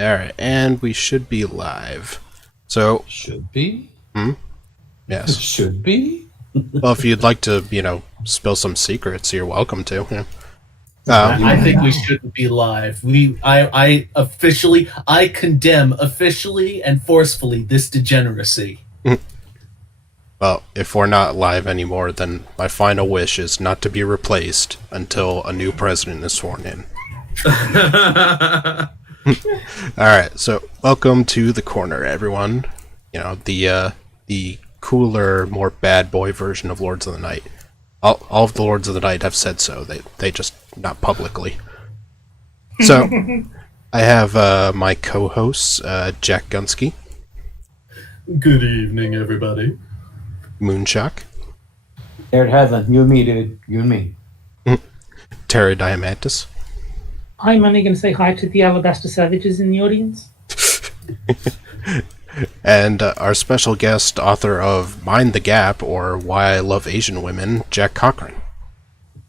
Alright, and we should be live. So, Should be? yes. Should be? Well, if you'd like to, spill some secrets, you're welcome to. Yeah. I think we shouldn't be live. I condemn officially and forcefully this degeneracy. Well, if we're not live anymore, then my final wish is not to be replaced until a new president is sworn in. Alright, so welcome to the corner, everyone. The cooler, more bad boy version of Lords of the Night. All of the Lords of the Night have said so. They just not publicly. So, I have my co-hosts, Jack Gunsky. Good evening, everybody. Moonshock. Eric Hadlin, you and me, dude. You and me. Terra Diamantis. I'm only going to say hi to the Alabaster Savages in the audience. And our special guest, author of Mind the Gap, or Why I Love Asian Women, Jack Cochran.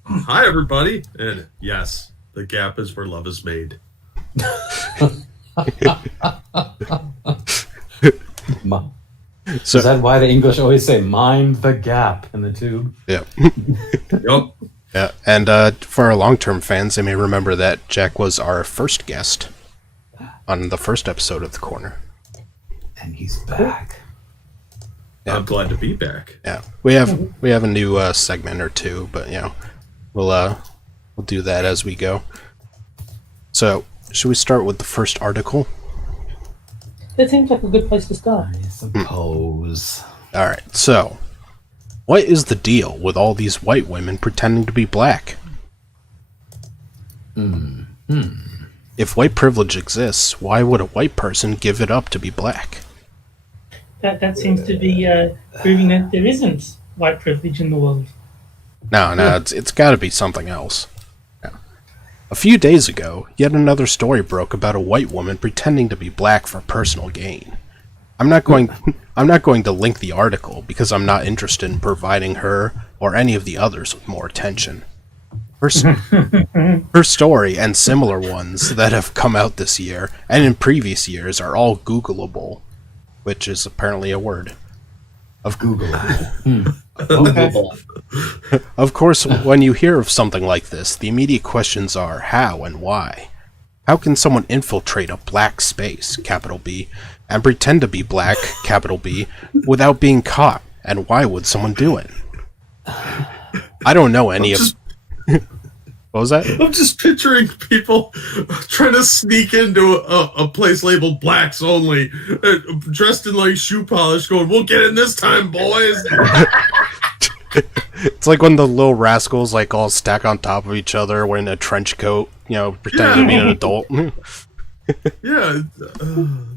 Hi, everybody. And yes, the gap is where love is made. Is that why the English always say, mind the gap in the tube? Yeah. Yup. Yeah, and for our long-term fans, they may remember that Jack was our first guest on the first episode of The Corner. And he's back. Yeah. I'm glad to be back. Yeah, we have a new segment or two, but we'll do that as we go. So, should we start with the first article? That seems like a good place to start. I suppose. All right. So, what is the deal with all these white women pretending to be black? If white privilege exists, why would a white person give it up to be black? That seems to be proving that there isn't white privilege in the world. No, it's got to be something else. Yeah. A few days ago, yet another story broke about a white woman pretending to be black for personal gain. I'm not going to link the article because I'm not interested in providing her or any of the others with more attention. Her story and similar ones that have come out this year and in previous years are all Googleable, which is apparently a word. Googleable. Of course, when you hear of something like this, the immediate questions are how and why. How can someone infiltrate a black space, capital B, and pretend to be black, capital B, without being caught? And why would someone do it? I don't know any of... What was that? I'm just picturing people trying to sneak into a place labeled blacks only, dressed in like shoe polish, going, "We'll get in this time, boys." It's like when the little rascals all stack on top of each other wearing a trench coat, pretending to be an adult. Yeah,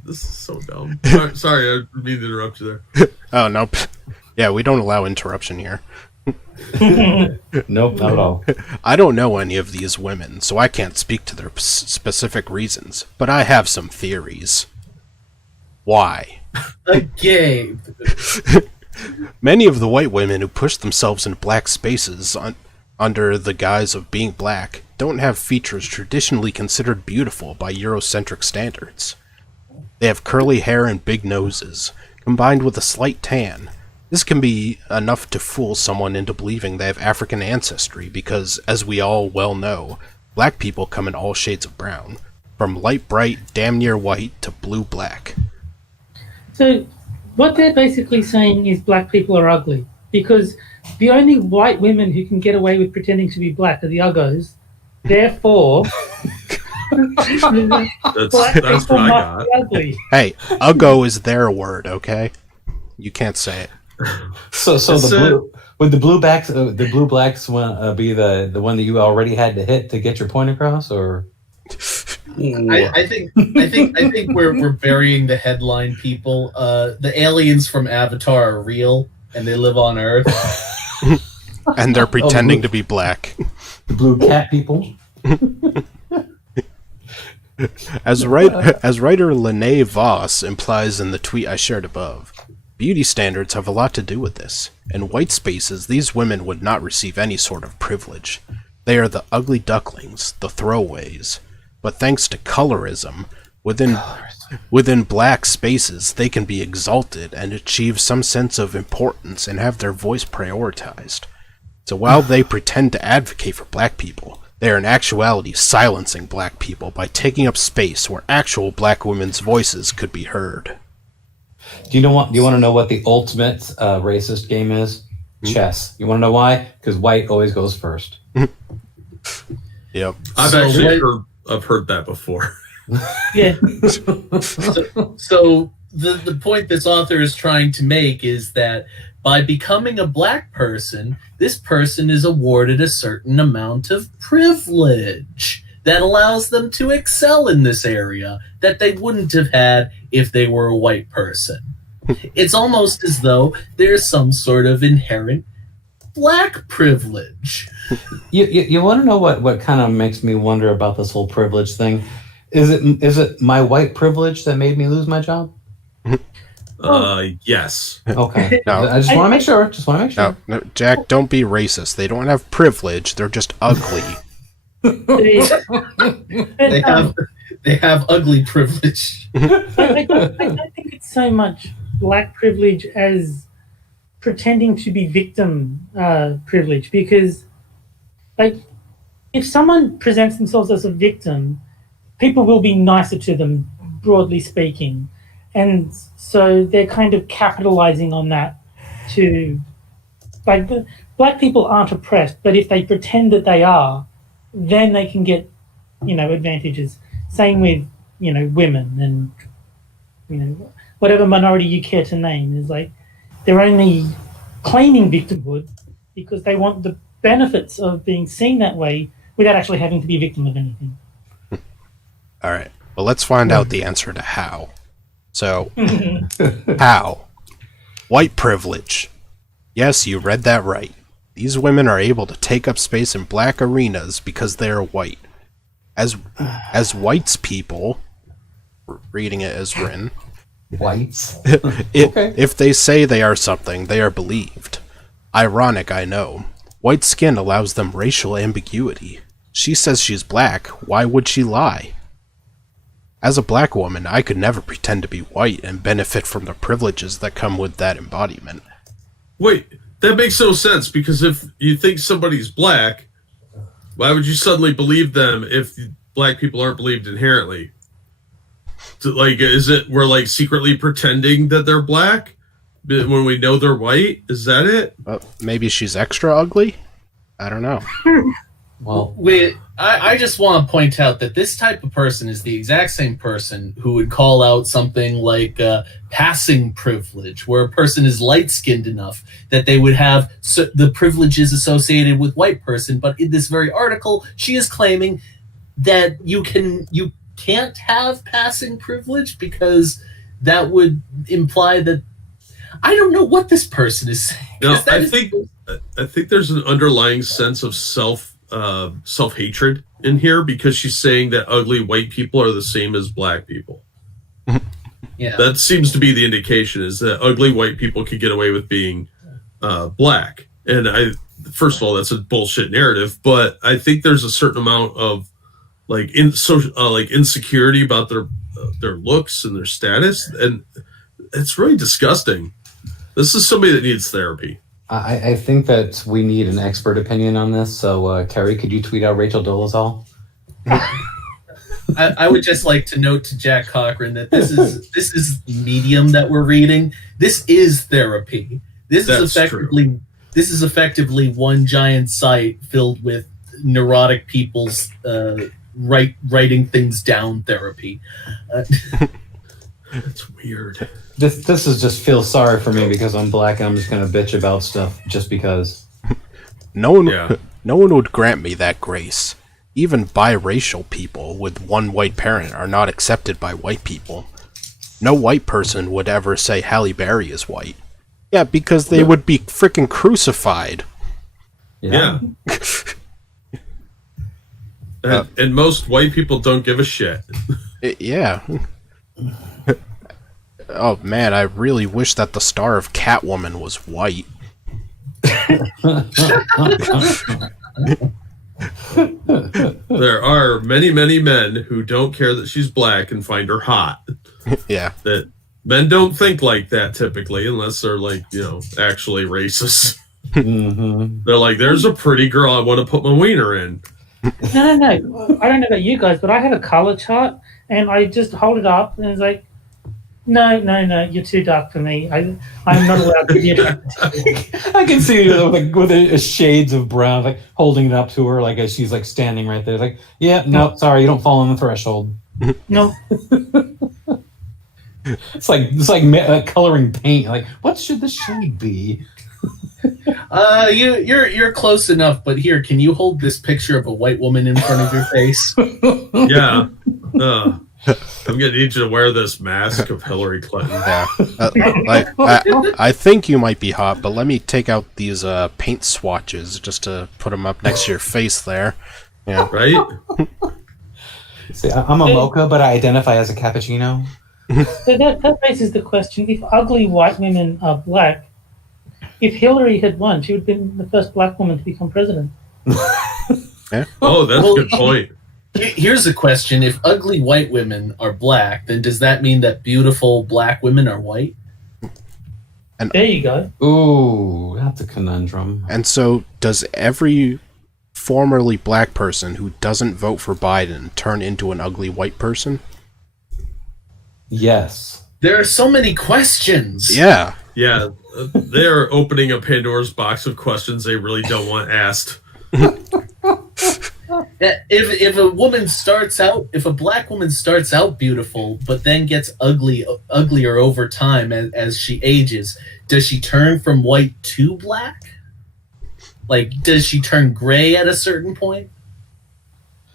this is so dumb. Sorry, I didn't mean to interrupt you there. Oh, nope. Yeah, we don't allow interruption here. Nope, not at all. I don't know any of these women, so I can't speak to their specific reasons, but I have some theories. Why? Again. Many of the white women who push themselves in black spaces under the guise of being black don't have features traditionally considered beautiful by Eurocentric standards. They have curly hair and big noses, combined with a slight tan. This can be enough to fool someone into believing they have African ancestry because, as we all well know, black people come in all shades of brown, from light bright, damn near white, to blue-black. So what they're basically saying is black people are ugly, because the only white women who can get away with pretending to be black are the uggos. Therefore, black That's people what I must got. be ugly. Hey, uggo is their word, okay? You can't say it. So would the blue blacks be the one that you already had to hit to get your point across, or? I think we're burying the headline, people. The aliens from Avatar are real and they live on Earth. And they're pretending to be black. The blue cat people? As writer Lene Voss implies in the tweet I shared above, beauty standards have a lot to do with this. In white spaces, these women would not receive any sort of privilege. They are the ugly ducklings, the throwaways. But thanks to colorism, Within black spaces, they can be exalted and achieve some sense of importance and have their voice prioritized. So while they pretend to advocate for black people, they are in actuality silencing black people by taking up space where actual black women's voices could be heard. Do you want to know what the ultimate racist game is? Chess. You want to know why? Because white always goes first. Yep. I've heard that before. Yeah. So the point this author is trying to make is that by becoming a black person, this person is awarded a certain amount of privilege that allows them to excel in this area that they wouldn't have had if they were a white person. It's almost as though there's some sort of inherent black privilege. You want to know what kind of makes me wonder about this whole privilege thing? Is it my white privilege that made me lose my job? Yes. Okay. No. I just want to make sure. No, Jack, don't be racist. They don't have privilege. They're just ugly. They have ugly privilege. I don't think it's so much black privilege as pretending to be victim privilege, because like if someone presents themselves as a victim, people will be nicer to them, broadly speaking, and so they're kind of capitalizing on that to like black people aren't oppressed, but if they pretend that they are, then they can get advantages. Same with women and whatever minority you care to name is like they're only claiming victimhood because they want the benefits of being seen that way without actually having to be a victim of anything. All right. Well, let's find out the answer to how. So, how? White privilege. Yes, you read that right. These women are able to take up space in black arenas because they are white. As whites people, reading it as written, Whites. if they say they are something, they are believed. Ironic, I know. White skin allows them racial ambiguity. She says she's black, why would she lie? As a black woman, I could never pretend to be white and benefit from the privileges that come with that embodiment. Wait, that makes no sense, because if you think somebody's black, why would you suddenly believe them if black people aren't believed inherently? Like, is it we're like secretly pretending that they're black when we know they're white? Is that it? Maybe she's extra ugly? I don't know. Well, I just want to point out that this type of person is the exact same person who would call out something like passing privilege, where a person is light-skinned enough that they would have the privileges associated with white person. But in this very article, she is claiming that you can't have passing privilege because that would imply that I don't know what this person is saying. No, I think there's an underlying sense of self-hatred in here, because she's saying that ugly white people are the same as black people. Yeah, that seems to be the indication, is that ugly white people could get away with being black. And first of all, that's a bullshit narrative, but I think there's a certain amount of insecurity about their looks and their status, and it's really disgusting. This is somebody that needs therapy. I think that we need an expert opinion on this. So, Kerry, could you tweet out Rachel Dolezal? I would just like to note to Jack Cochran that this is medium that we're reading. This is therapy. This is effectively one giant site filled with neurotic people's writing things down therapy. That's weird. This is just feel sorry for me because I'm black and I'm just gonna bitch about stuff just because. No one would grant me that grace. Even biracial people with one white parent are not accepted by white people. No white person would ever say Halle Berry is white. Yeah, because they would be freaking crucified. Yeah. And most white people don't give a shit. Yeah. Oh man, I really wish that the star of Catwoman was white. There are many, many men who don't care that she's black and find her hot. Yeah. That men don't think like that typically, unless they're like, actually racist. Mm-hmm. They're like, there's a pretty girl I want to put my wiener in. No. I don't know about you guys, but I have a color chart, and I just hold it up, and it's like, no, you're too dark for me. I'm not allowed to be attracted to you. I can see you with a shades of brown, like holding it up to her, like as she's like standing right there, like, yeah, no, sorry, you don't fall on the threshold. No, It's like coloring paint. Like, what should the shade be? You're close enough, but here, can you hold this picture of a white woman in front of your face? Yeah. I'm gonna need you to wear this mask of Hillary Clinton. Yeah. I think you might be hot, but let me take out these paint swatches just to put them up next to your face there. Yeah. Right? See, I'm a mocha, but I identify as a cappuccino. so that raises the question: if ugly white women are black, if Hillary had won, she would have been the first black woman to become president. Yeah. Oh, that's a good point. Here's a question: if ugly white women are black, then does that mean that beautiful black women are white? There you go. Ooh, that's a conundrum. And so, does every formerly black person who doesn't vote for Biden turn into an ugly white person? Yes. There are so many questions. Yeah. Yeah, they're opening a Pandora's box of questions they really don't want asked. If a black woman starts out beautiful, but then gets uglier over time as she ages, does she turn from white to black? Like, does she turn gray at a certain point?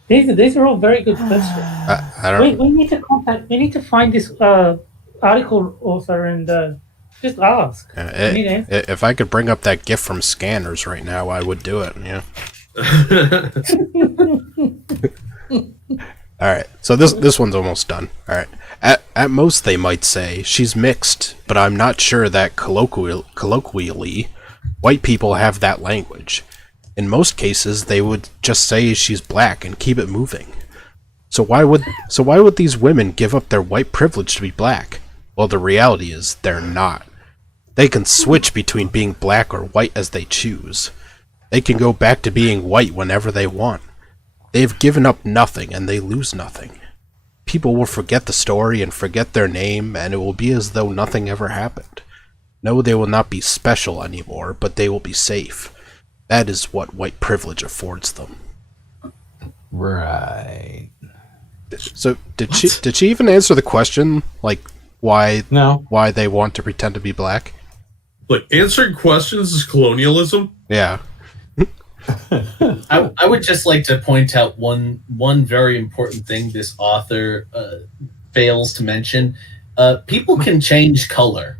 These are all very good questions. I don't. We need to contact. We need to find this article author and just ask. We need answers. If I could bring up that GIF from Scanners right now, I would do it. Yeah. All right. So this one's almost done. All right. At most, they might say she's mixed, but I'm not sure that colloquially, white people have that language. In most cases, they would just say she's black and keep it moving. So why would these women give up their white privilege to be black? Well, the reality is they're not. They can switch between being black or white as they choose. They can go back to being white whenever they want. They've given up nothing and they lose nothing. People will forget the story and forget their name, and it will be as though nothing ever happened. No, they will not be special anymore, but they will be safe. That is what white privilege affords them. Right. So did she even answer the question, like why they want to pretend to be black? Like, answering questions is colonialism? Yeah. I would just like to point out one very important thing this author fails to mention. People can change color.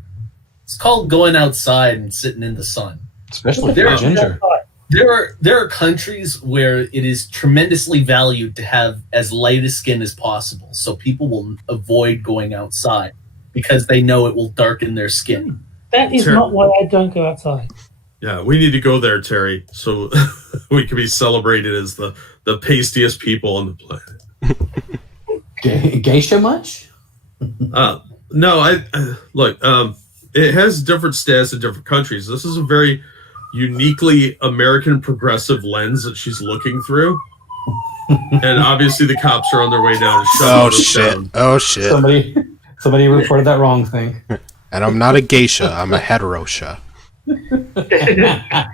It's called going outside and sitting in the sun. Especially for ginger. There are countries where it is tremendously valued to have as light a skin as possible, so people will avoid going outside because they know it will darken their skin. That is not why I don't go outside. Yeah, we need to go there, Terry, so we can be celebrated as the pastiest people on the planet. Geisha much? No, I look. It has different stats in different countries. This is a very uniquely American progressive lens that she's looking through, and obviously the cops are on their way down. Oh shit! Somebody reported that wrong thing. And I'm not a geisha. I'm a heterosha. Yeah.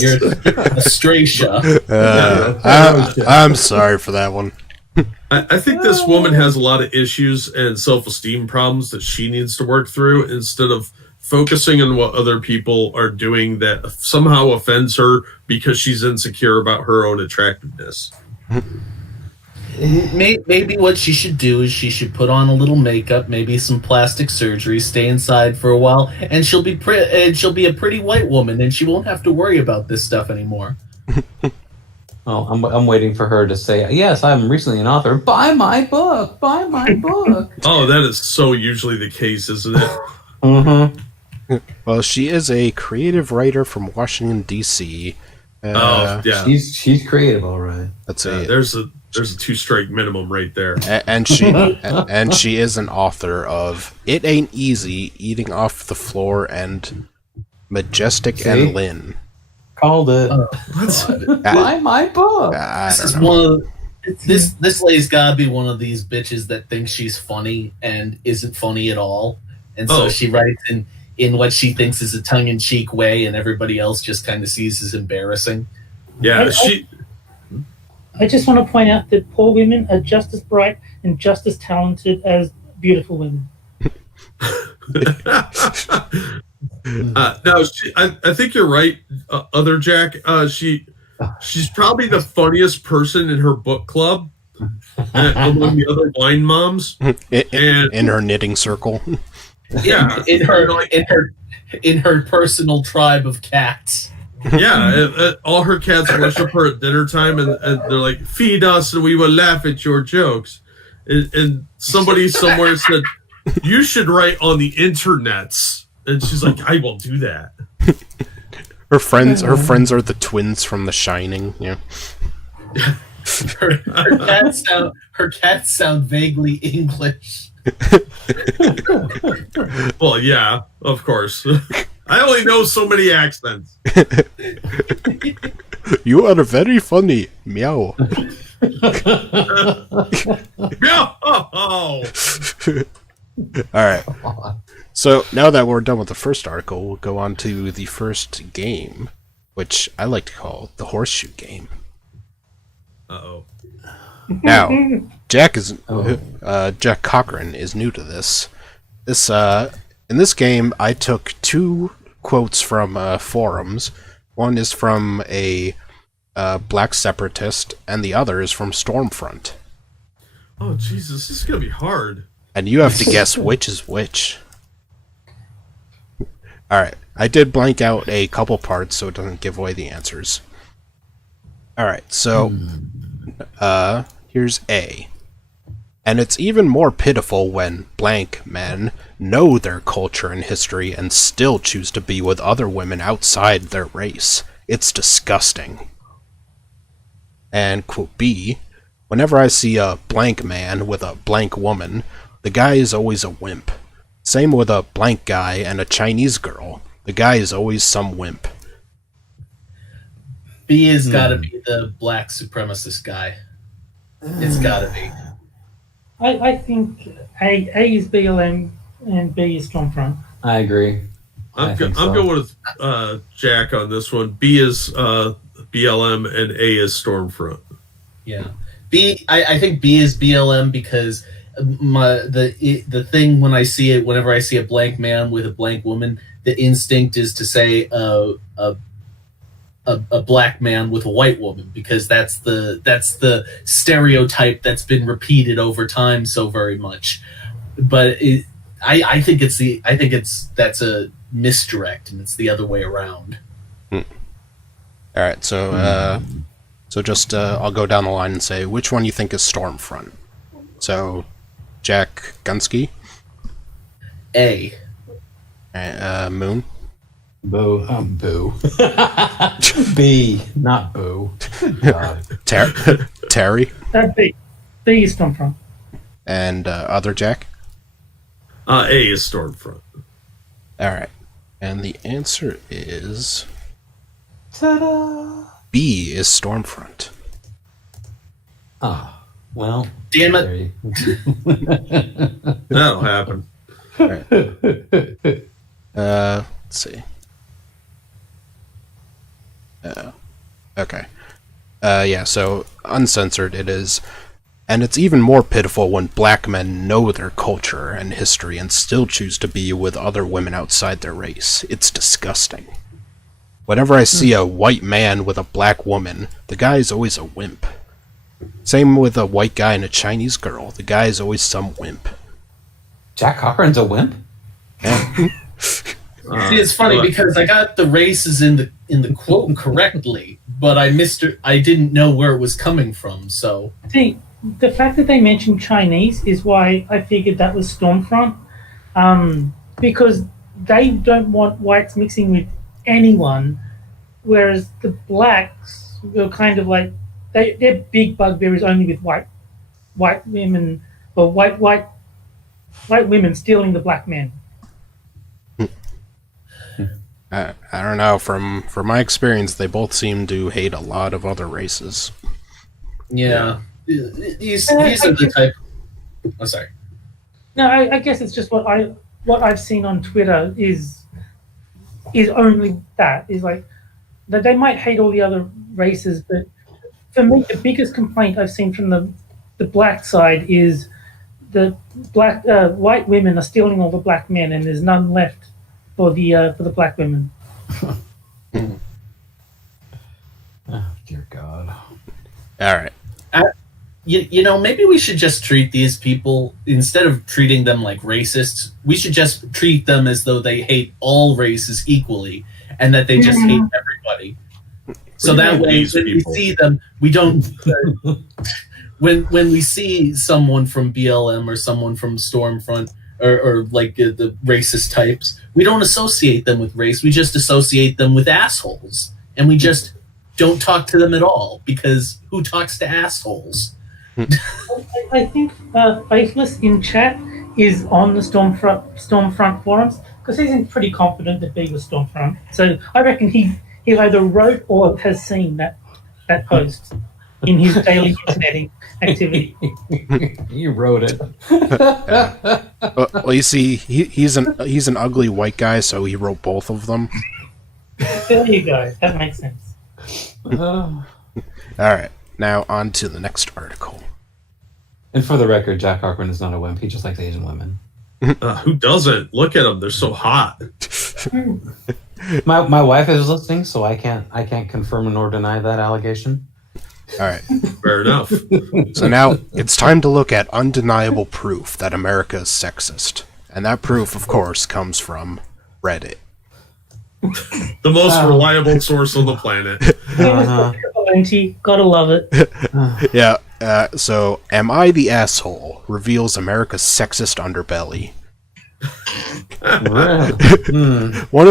You're a stray shot. I'm sorry for that one. I think this woman has a lot of issues and self-esteem problems that she needs to work through instead of focusing on what other people are doing that somehow offends her because she's insecure about her own attractiveness. Maybe what she should do is she should put on a little makeup, maybe some plastic surgery, stay inside for a while, and she'll be a pretty white woman, and she won't have to worry about this stuff anymore. Oh, I'm waiting for her to say, yes, I'm recently an author. Buy my book. Buy my book. Oh, that is so usually the case, isn't it? Mm-hmm. Well, she is a creative writer from Washington, D.C. Oh yeah, She's creative, all right. Let's yeah, see. there's a 2-strike minimum right there. And she is an author of "It Ain't Easy," "Eating Off the Floor," and "Majestic See? and Lynn." Called it. Buy my book. I This don't is know. one of this lady's gotta be one of these bitches that thinks she's funny and isn't funny at all, and so Oh. she writes in what she thinks is a tongue-in-cheek way, and everybody else just kind of sees as embarrassing. Yeah, I just want to point out that poor women are just as bright and just as talented as beautiful women. No, I think you're right, other Jack. She's probably the funniest person in her book club among the other wine moms. In her knitting circle. Yeah, in her personal tribe of cats. Yeah, all her cats worship her at dinner time, and they're like, "Feed us, and we will laugh at your jokes." And somebody somewhere said, "You should write on the internets," and she's like, "I will do that." Her friends are the twins from The Shining. Yeah. Her cats sound vaguely English. Well, yeah, of course. I only know so many accents. You are very funny. Meow. Yeah. Oh. Alright. So now that we're done with the first article, we'll go on to the first game, which I like to call the horseshoe game. Uh-oh. Now, Jack Cochran is new to this. In this game, I took two quotes from forums. One is from a black separatist, and the other is from Stormfront. Oh, Jesus, this is gonna be hard. And you have to guess which is which. Alright, I did blank out a couple parts so it doesn't give away the answers. Alright, so here's A. And it's even more pitiful when blank men know their culture and history and still choose to be with other women outside their race. It's disgusting. And quote B, whenever I see a blank man with a blank woman, the guy is always a wimp. Same with a blank guy and a Chinese girl. The guy is always some wimp. B has got to be the black supremacist guy. It's got to be. I think A is BLM and B is Stormfront. I agree. I'm going with Jack on this one. B is BLM and A is Stormfront. Yeah, B. I think B is BLM because the thing when I see it, whenever I see a blank man with a blank woman, the instinct is to say a black man with a white woman because that's the stereotype that's been repeated over time so very much. But I think that's a misdirect and it's the other way around. All right, so just I'll go down the line and say which one you think is Stormfront. So, Jack Gunsky, A. Moon, Boo. Boo. B, not boo. God. Terry, B. B is Stormfront. and other Jack. A is Stormfront. All right, and the answer is Ta-da! B is Stormfront. Ah, well. Damn it. That'll happen. Let's see. Okay. Yeah, so uncensored it is. And it's even more pitiful when black men know their culture and history and still choose to be with other women outside their race. It's disgusting. Whenever I see a white man with a black woman, the guy is always a wimp. Same with a white guy and a Chinese girl. The guy is always some wimp. Jack Cochran's a wimp? Yeah. See, it's funny because I got the races in the quote correctly, but I didn't know where it was coming from. So See, the fact that they mentioned Chinese is why I figured that was Stormfront, because they don't want whites mixing with anyone, whereas the blacks were kind of like their big bugbear is only with white women or white women stealing the black men. I don't know. From my experience, they both seem to hate a lot of other races. Yeah. These are the type. Oh, sorry. No, I guess it's just what I've seen on Twitter is only that is like that they might hate all the other races, but for me the biggest complaint I've seen from the black side is the white women are stealing all the black men, and there's none left for the black women. Oh, dear God. All right. You know, maybe we should just treat these people, instead of treating them like racists, we should just treat them as though they hate all races equally and that they just hate everybody. So that way, when we see them, we don't... when we see someone from BLM or someone from Stormfront or like the racist types, we don't associate them with race. We just associate them with assholes. And we just don't talk to them at all, because who talks to assholes? I think Faithless in chat is on the Stormfront forums because he's pretty confident at being the Stormfront. So I reckon he either wrote or has seen that post in his daily internet activity. You wrote it. Well, you see, he's an ugly white guy, so he wrote both of them. There you go. That makes sense. All right, now on to the next article. And for the record, Jack Cochran is not a wimp. He just likes Asian women. Who doesn't? Look at them; they're so hot. My wife is listening, so I can't confirm nor deny that allegation. All right. Fair enough. So now it's time to look at undeniable proof that America is sexist, and that proof, of course, comes from Reddit. The most reliable source on the planet. Gotta love it. Yeah. So, Am I the Asshole? Reveals America's sexist underbelly. One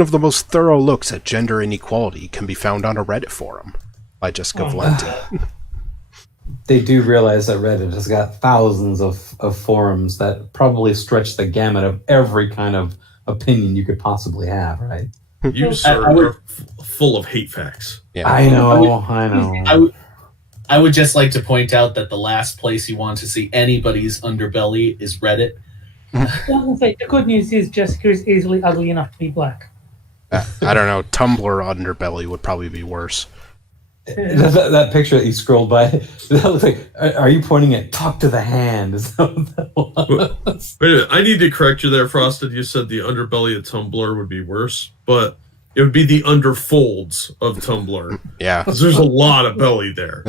of the most thorough looks at gender inequality can be found on a Reddit forum by Jessica Valenti. They do realize that Reddit has got thousands of forums that probably stretch the gamut of every kind of opinion you could possibly have, right? You, sir, are full of hate facts. Yeah. I know. I would just like to point out that the last place you want to see anybody's underbelly is Reddit. The good news is Jessica is easily ugly enough to be black. I don't know. Tumblr underbelly would probably be worse. That picture that you scrolled by, that looks like, are you pointing at talk to the hand? Is that what that was? Wait a minute, I need to correct you there, Frosted. You said the underbelly of Tumblr would be worse, but it would be the underfolds of Tumblr. Yeah. Because there's a lot of belly there.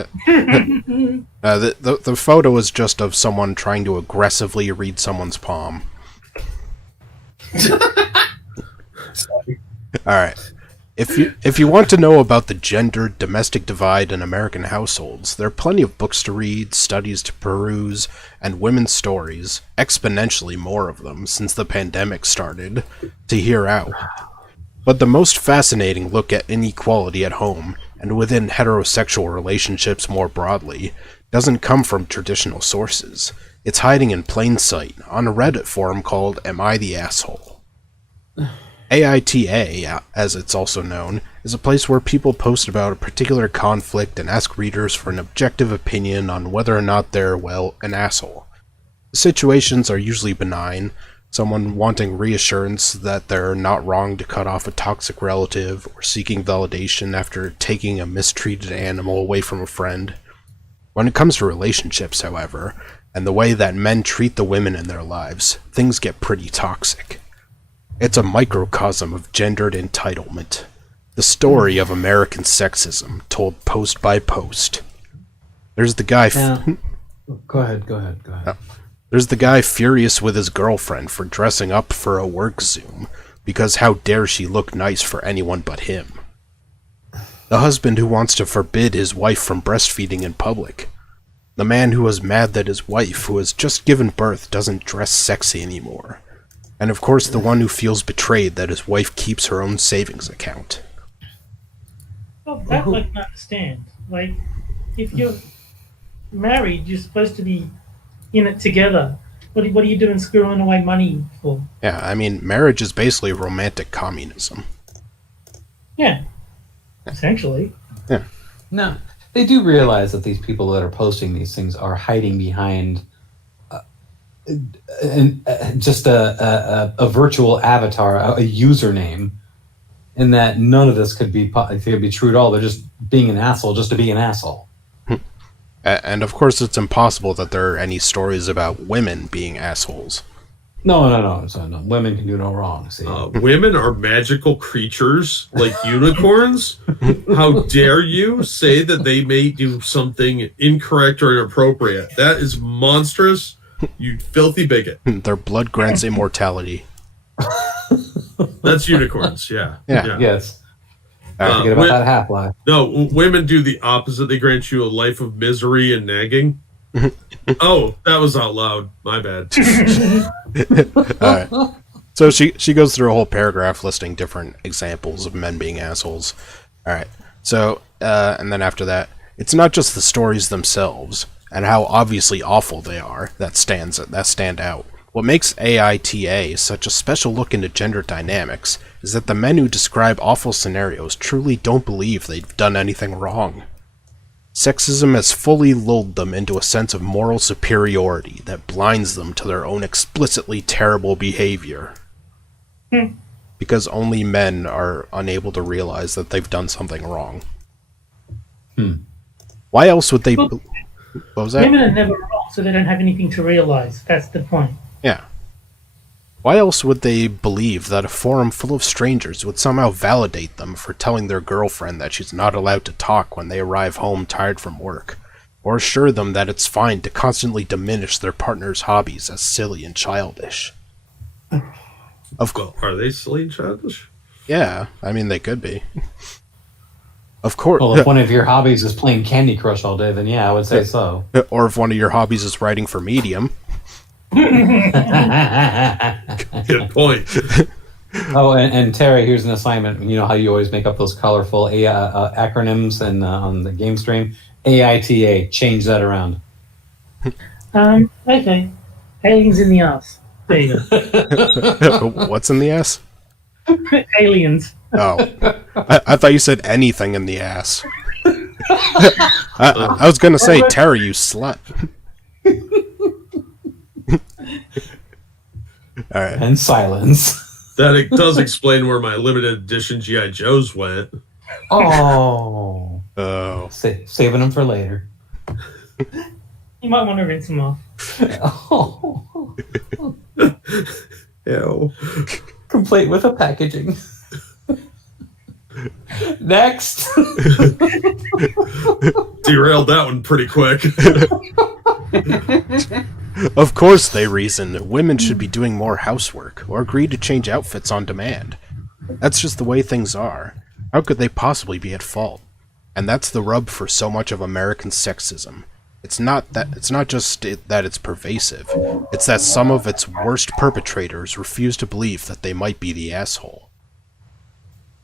The photo is just of someone trying to aggressively read someone's palm. Alright. If you want to know about the gendered domestic divide in American households, there are plenty of books to read, studies to peruse, and women's stories, exponentially more of them since the pandemic started, to hear out. But the most fascinating look at inequality at home, and within heterosexual relationships more broadly, doesn't come from traditional sources. It's hiding in plain sight on a Reddit forum called Am I the Asshole? AITA, as it's also known, is a place where people post about a particular conflict and ask readers for an objective opinion on whether or not they're, well, an asshole. The situations are usually benign, someone wanting reassurance that they're not wrong to cut off a toxic relative, or seeking validation after taking a mistreated animal away from a friend. When it comes to relationships, however, and the way that men treat the women in their lives, things get pretty toxic. It's a microcosm of gendered entitlement. The story of American sexism, told post by post. There's the guy... Go ahead. There's the guy furious with his girlfriend for dressing up for a work Zoom, because how dare she look nice for anyone but him. The husband who wants to forbid his wife from breastfeeding in public. The man who is mad that his wife, who has just given birth, doesn't dress sexy anymore. And of course, the one who feels betrayed that his wife keeps her own savings account. Well, that I can understand. Like, if you're married, you're supposed to be in it together. What are you doing screwing away money for? Yeah, I mean, marriage is basically romantic communism. Yeah, essentially. Yeah. No, they do realize that these people that are posting these things are hiding behind just a virtual avatar, a username, and that none of this could be true at all. They're just being an asshole just to be an asshole. And of course, it's impossible that there are any stories about women being assholes. No. So, no. Women can do no wrong. See, Women are magical creatures like unicorns. How dare you say that they may do something incorrect or inappropriate? That is monstrous. You filthy bigot. Their blood grants immortality. That's unicorns. Yeah. yes. Uh, Forget about that Half-Life. No, women do the opposite. They grant you a life of misery and nagging. Oh, that was out loud. My bad. Alright. So she goes through a whole paragraph listing different examples of men being assholes. Alright. So, and then after that, it's not just the stories themselves and how obviously awful they are that stand out. What makes AITA such a special look into gender dynamics is that the men who describe awful scenarios truly don't believe they've done anything wrong. Sexism has fully lulled them into a sense of moral superiority that blinds them to their own explicitly terrible behavior. Because only men are unable to realize that they've done something wrong. Why else would they... What was that? Women are never wrong, so they don't have anything to realize. That's the point. Yeah. Why else would they believe that a forum full of strangers would somehow validate them for telling their girlfriend that she's not allowed to talk when they arrive home tired from work, or assure them that it's fine to constantly diminish their partner's hobbies as silly and childish? Of course. Are they silly and childish? Yeah, I mean, they could be. Of course. Well, if one of your hobbies is playing Candy Crush all day, then yeah, I would say so. Or if one of your hobbies is writing for Medium. Good point. Oh, and Terry, here's an assignment. You know how you always make up those colorful acronyms and on the game stream? AITA. Change that around. Okay. Aliens in the ass. There you go. What's in the ass? Aliens. Oh. I thought you said anything in the ass. I was gonna say, Terry, you slut. Alright. And silence. That it does explain where my limited edition G.I. Joes went. Oh. Oh. Saving them for later. You might want to rinse them off. Oh. Ew. Complete with a packaging. Next. Derailed that one pretty quick. Of course, they reason women should be doing more housework or agree to change outfits on demand. That's just the way things are. How could they possibly be at fault? And that's the rub for so much of American sexism. It's not just that it's pervasive. It's that some of its worst perpetrators refuse to believe that they might be the asshole.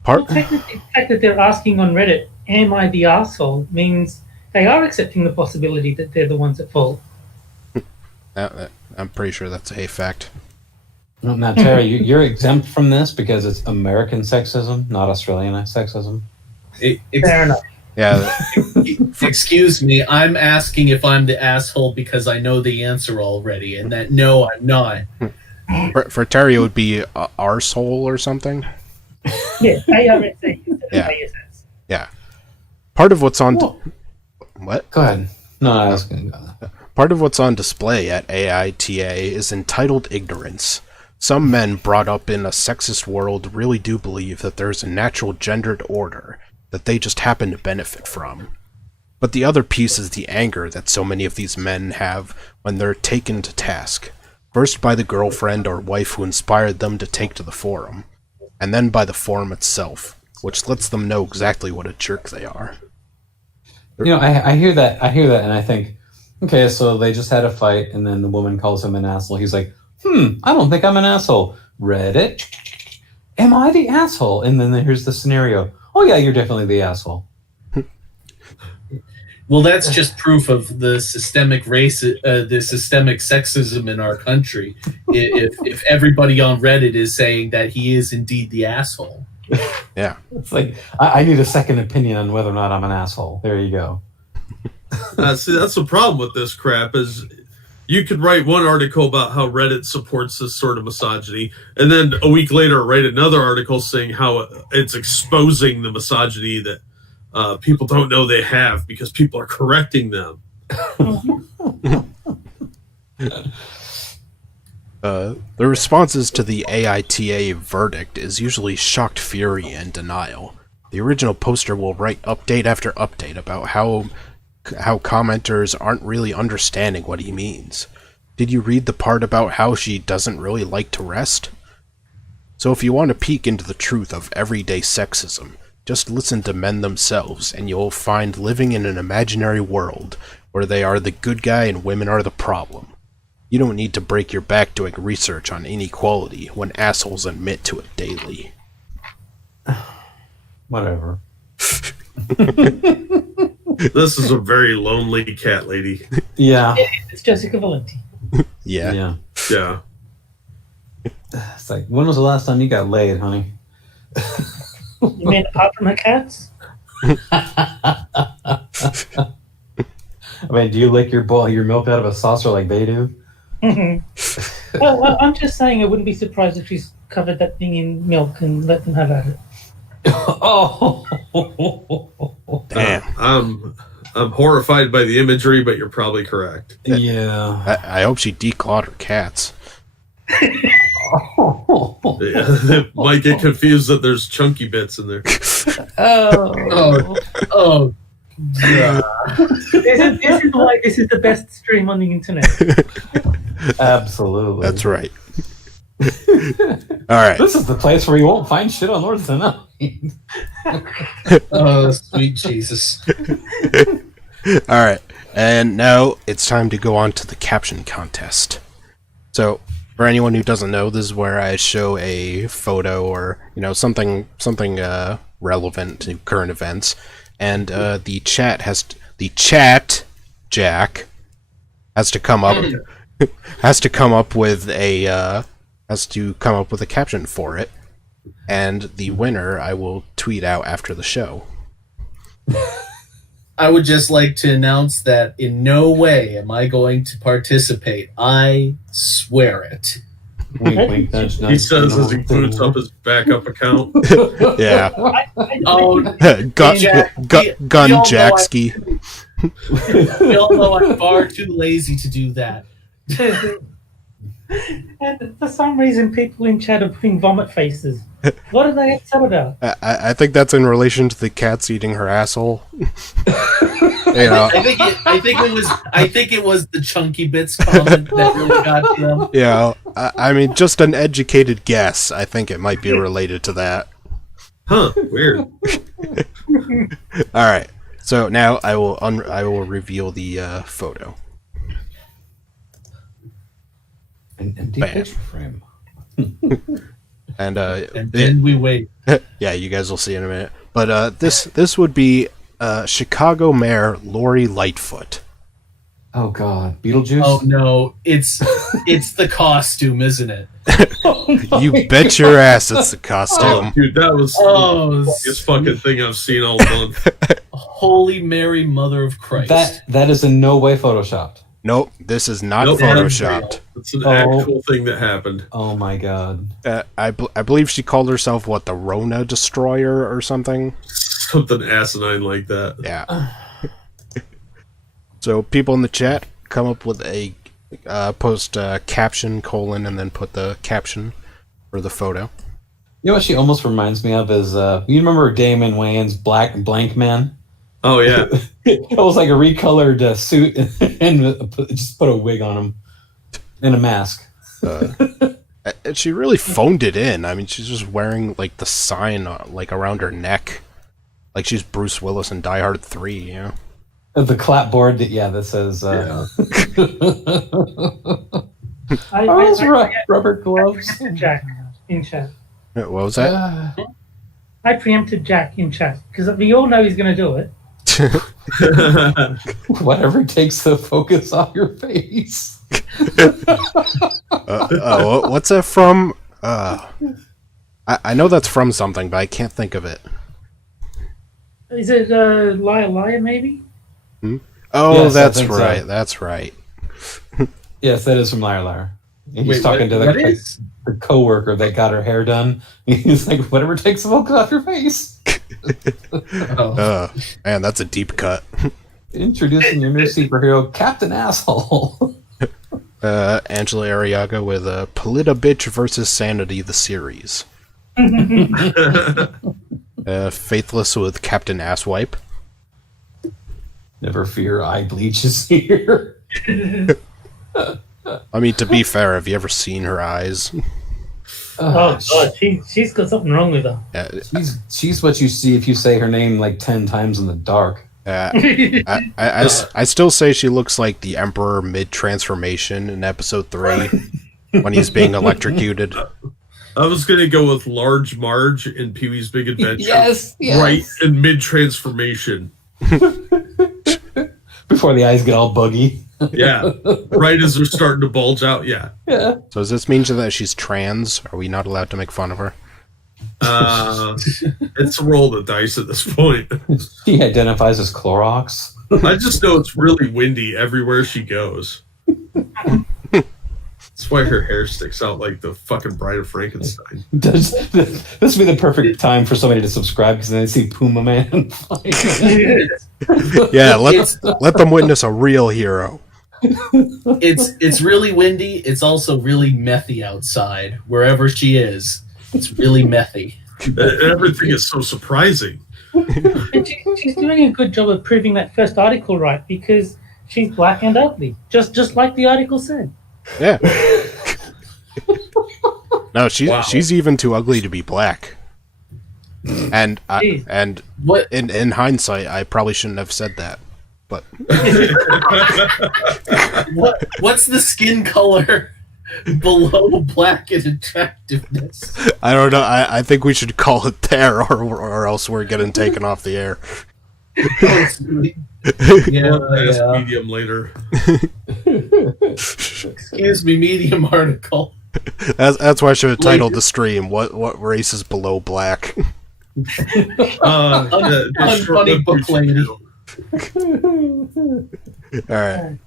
Well, technically, the fact that they're asking on Reddit, am I the asshole, means they are accepting the possibility that they're the ones at fault. I'm pretty sure that's a fact. Now, Terry, you're exempt from this because it's American sexism, not Australian sexism. Fair enough. Yeah. Excuse me, I'm asking if I'm the asshole because I know the answer already, and that no, I'm not. For Terry, it would be arsehole or something. Yeah, ARSA instead of Yeah. ASS. Yeah. Part of what's on... What? Go ahead. No, I was going to go. Part of what's on display at AITA is entitled ignorance. Some men brought up in a sexist world really do believe that there's a natural gendered order that they just happen to benefit from. But the other piece is the anger that so many of these men have when they're taken to task, first by the girlfriend or wife who inspired them to take to the forum, and then by the forum itself, which lets them know exactly what a jerk they are. You know, I hear that, and I think, okay, so they just had a fight, and then the woman calls him an asshole. He's like, I don't think I'm an asshole. Reddit, am I the asshole? And then here's the scenario. Oh yeah, you're definitely the asshole. Well, that's just proof of the systemic the systemic sexism in our country. If everybody on Reddit is saying that he is indeed the asshole. Yeah. It's like, I need a second opinion on whether or not I'm an asshole. There you go. See, that's the problem with this crap is you could write one article about how Reddit supports this sort of misogyny, and then a week later write another article saying how it's exposing the misogyny that people don't know they have because people are correcting them. The responses to the AITA verdict is usually shocked fury and denial. The original poster will write update after update about how commenters aren't really understanding what he means. Did you read the part about how she doesn't really like to rest? So if you want to peek into the truth of everyday sexism, just listen to men themselves, and you'll find living in an imaginary world where they are the good guy and women are the problem. You don't need to break your back doing research on inequality when assholes admit to it daily. Whatever. This is a very lonely cat lady. Yeah. It's Jessica Valenti. Yeah. Yeah. It's like, when was the last time you got laid, honey? You mean apart from her cats? I mean, do you lick your milk out of a saucer like they do? Well, I'm just saying I wouldn't be surprised if she's covered that thing in milk and let them have at it. Oh. Damn. I'm horrified by the imagery, but you're probably correct. Yeah. I hope she declawed her cats. It might get confused that there's chunky bits in there. Oh, yeah. This is why this is the best stream on the internet. Absolutely. That's right. Alright. This is the place where you won't find shit on Lords of the Night. Oh, sweet Jesus. Alright. And now it's time to go on to the caption contest. So, for anyone who doesn't know, this is where I show a photo or, something relevant to current events. And the chat Jack has to come up with a caption for it, and the winner I will tweet out after the show. I would just like to announce that in no way am I going to participate. I swear it. Wink, wink, nudge, nudge. He says as he boots up his backup account. Yeah. Oh, Gun Jack, Jackski. we all know I'm far too lazy to do that. And for some reason, people in chat are putting vomit faces. What are they upset about? I think that's in relation to the cats eating her asshole. I think it was the chunky bits comment that really got to them. Yeah, I mean, just an educated guess. I think it might be related to that. Huh, weird. All right, so now I will reveal the photo. An empty Bam. picture frame. And then we wait. Yeah, you guys will see in a minute. But this would be Chicago Mayor Lori Lightfoot. Oh God, Beetlejuice. Oh no, it's the costume, isn't it? You bet your ass it's the costume. Dude, that was the biggest fucking thing I've seen all month. Holy Mary, Mother of Christ! That is in no way photoshopped. Nope, this is not Nope. photoshopped. It's an actual thing that happened. Oh my God. I believe she called herself, what, the Rona Destroyer or something? Something asinine like that. Yeah. So people in the chat come up with a post caption : and then put the caption for the photo. You know what she almost reminds me of is you remember Damon Wayans' Blank Man? Oh yeah. It was like a recolored suit and just put a wig on him and a mask. And she really phoned it in. I mean, she's just wearing like the sign like around her neck, like she's Bruce Willis in Die Hard 3. You know. The clapboard that says I rubber gloves. Jack. in chat. What was that? I preempted Jack in chat because we all know he's going to do it. Whatever takes the focus off your face. What's that from? I know that's from something, but I can't think of it. Is it Liar Liar maybe? Oh, Yes, I that's think so. right. That's right. Yes, that is from Liar Liar. And he's Wait, talking to what the is? coworker that got her hair done. He's like, whatever takes the focus off your face. Oh. Man, that's a deep cut. Introducing your new superhero, Captain Asshole. Angela Arriaga with Polita Bitch versus Sanity, the series. Faithless with Captain Asswipe. Never fear, eye bleach is here. I mean, to be fair, have you ever seen her eyes? Oh God, she's got something wrong with her. She's what you see if you say her name like 10 times in the dark. I still say she looks like the Emperor mid-transformation in episode 3 when he's being electrocuted. I was gonna go with Large Marge in Pee-wee's Big Adventure. Yes. Right in mid-transformation. Before the eyes get all buggy. Yeah. Right as they're starting to bulge out. Yeah. Yeah. So does this mean that she's trans? Are we not allowed to make fun of her? It's a roll of the dice at this point. She identifies as Clorox. I just know it's really windy everywhere she goes. That's why her hair sticks out like the fucking Bride of Frankenstein. This would be the perfect time for somebody to subscribe because then they see Puma Man. Yeah, let them witness a real hero. It's really windy. It's also really methy outside. Wherever she is, it's really methy. Everything is so surprising. And she's doing a good job of proving that first article right because she's black and ugly, just like the article said. Yeah. No, Wow. she's even too ugly to be black. And What? in hindsight, I probably shouldn't have said that. But What's the skin color below black in attractiveness? I don't know. I think we should call it there, or else we're getting taken off the air. Ask medium later. Excuse me, medium article. That's why I should have titled the stream. What race is below black? Unfunny book lady. All right.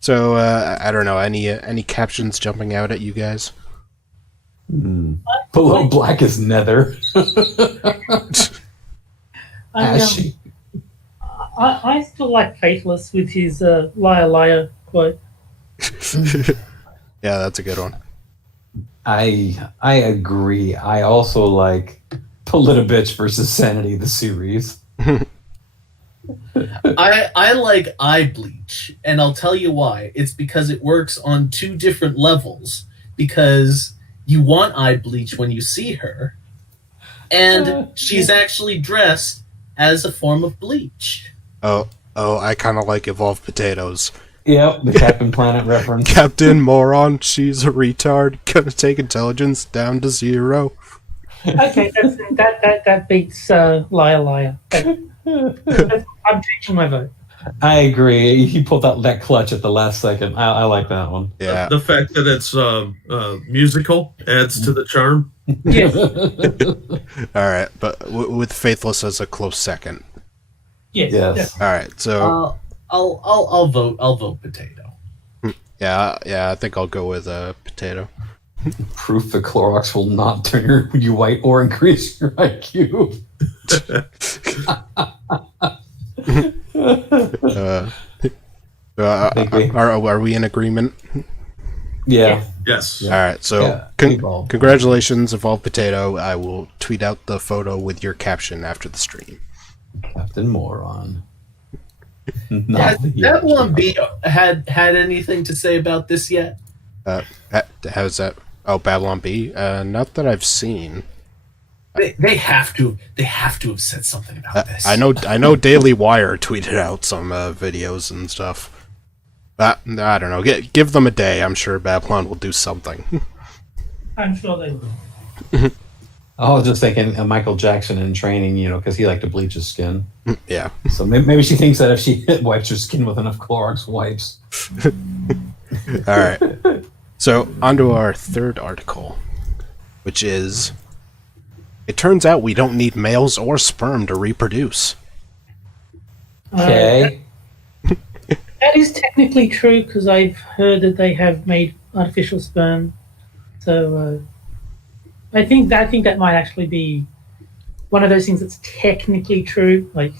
So I don't know. Any captions jumping out at you guys? Below black is nether. Ashy. I still like Faithless with his liar liar quote. Yeah, that's a good one. I agree. I also like Polita Bitch versus Sanity, the series. I like eye bleach, and I'll tell you why. It's because it works on two different levels. Because you want eye bleach when you see her, and she's actually dressed as a form of bleach. Oh, I kind of like Evolved Potatoes. Yep, the Captain Planet reference. Captain Moron, she's a retard. Gonna take intelligence down to 0. Okay, that beats liar liar. I'm changing my vote. I agree. He pulled out that clutch at the last second. I like that one. Yeah. The fact that it's musical adds to the charm. Yes, All right, but with Faithless as a close second. yes. Yes. All right, so I'll vote. I'll vote potato. yeah, I think I'll go with Potato. Proof the Clorox will not turn you white or increase your IQ. Are we in agreement? Yeah. Yes. All right, so Yeah, Evolve. congratulations, Evolved Potato. I will tweet out the photo with your caption after the stream. Captain Moron. Has Babylon B had anything to say about this yet? How's that? Oh, Babylon B? Not that I've seen. They have to have said something about this. I know Daily Wire tweeted out some videos and stuff. I don't know. Give them a day. I'm sure Babylon will do something. I'm sure they will. I was just thinking of Michael Jackson in Training, because he liked to bleach his skin. Yeah. So maybe she thinks that if she wipes her skin with enough Clorox wipes. All right. So, on to our third article, which is, it turns out we don't need males or sperm to reproduce. Okay. That is technically true because I've heard that they have made artificial sperm. So I think that might actually be one of those things that's technically true. Like,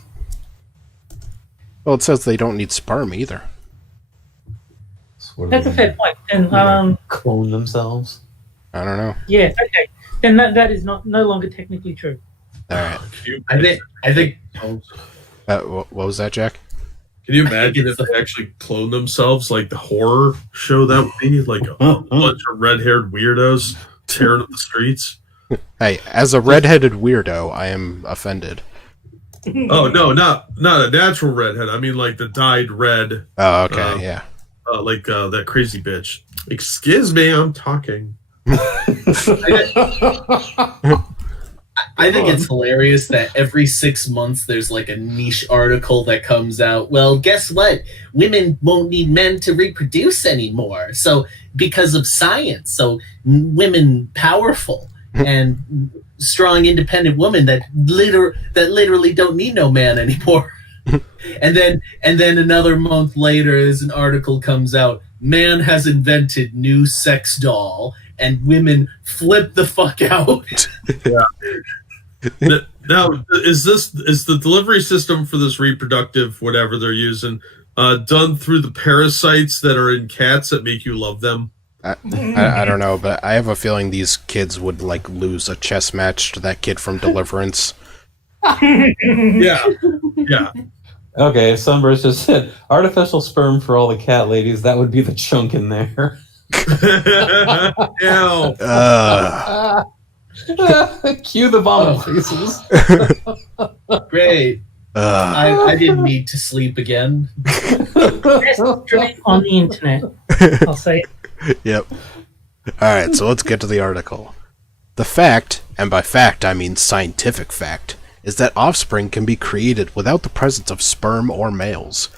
Well, it says they don't need sperm either. So what do that's they a fair do? point. And Clone themselves? I don't know. yeah, okay. Then that is no longer technically true. All right. I think What was that, Jack? Can you imagine if they actually clone themselves like the horror show that would be? Like a bunch of red-haired weirdos tearing up the streets? Hey, as a redheaded weirdo, I am offended. Oh, no, not a natural redhead. I mean like the dyed red, Oh, okay, yeah. like that crazy bitch. Excuse me, I'm talking. I think it's hilarious that every 6 months there's like a niche article that comes out. Well, guess what? Women won't need men to reproduce anymore. So because of science, so women powerful and strong, independent women that literally don't need no man anymore. and then another month later, as an article comes out, man has invented new sex doll, and women flip the fuck out. Now, is the delivery system for this reproductive whatever they're using done through the parasites that are in cats that make you love them? I don't know, but I have a feeling these kids would like lose a chess match to that kid from Deliverance. Yeah. Okay, Sunburst just said, artificial sperm for all the cat ladies, that would be the chunk in there. Ew. Cue the vomit faces. Great. I didn't need to sleep again. Best drink on the internet. I'll say it. Yep. Alright, so let's get to the article. The fact, and by fact I mean scientific fact, is that offspring can be created without the presence of sperm or males.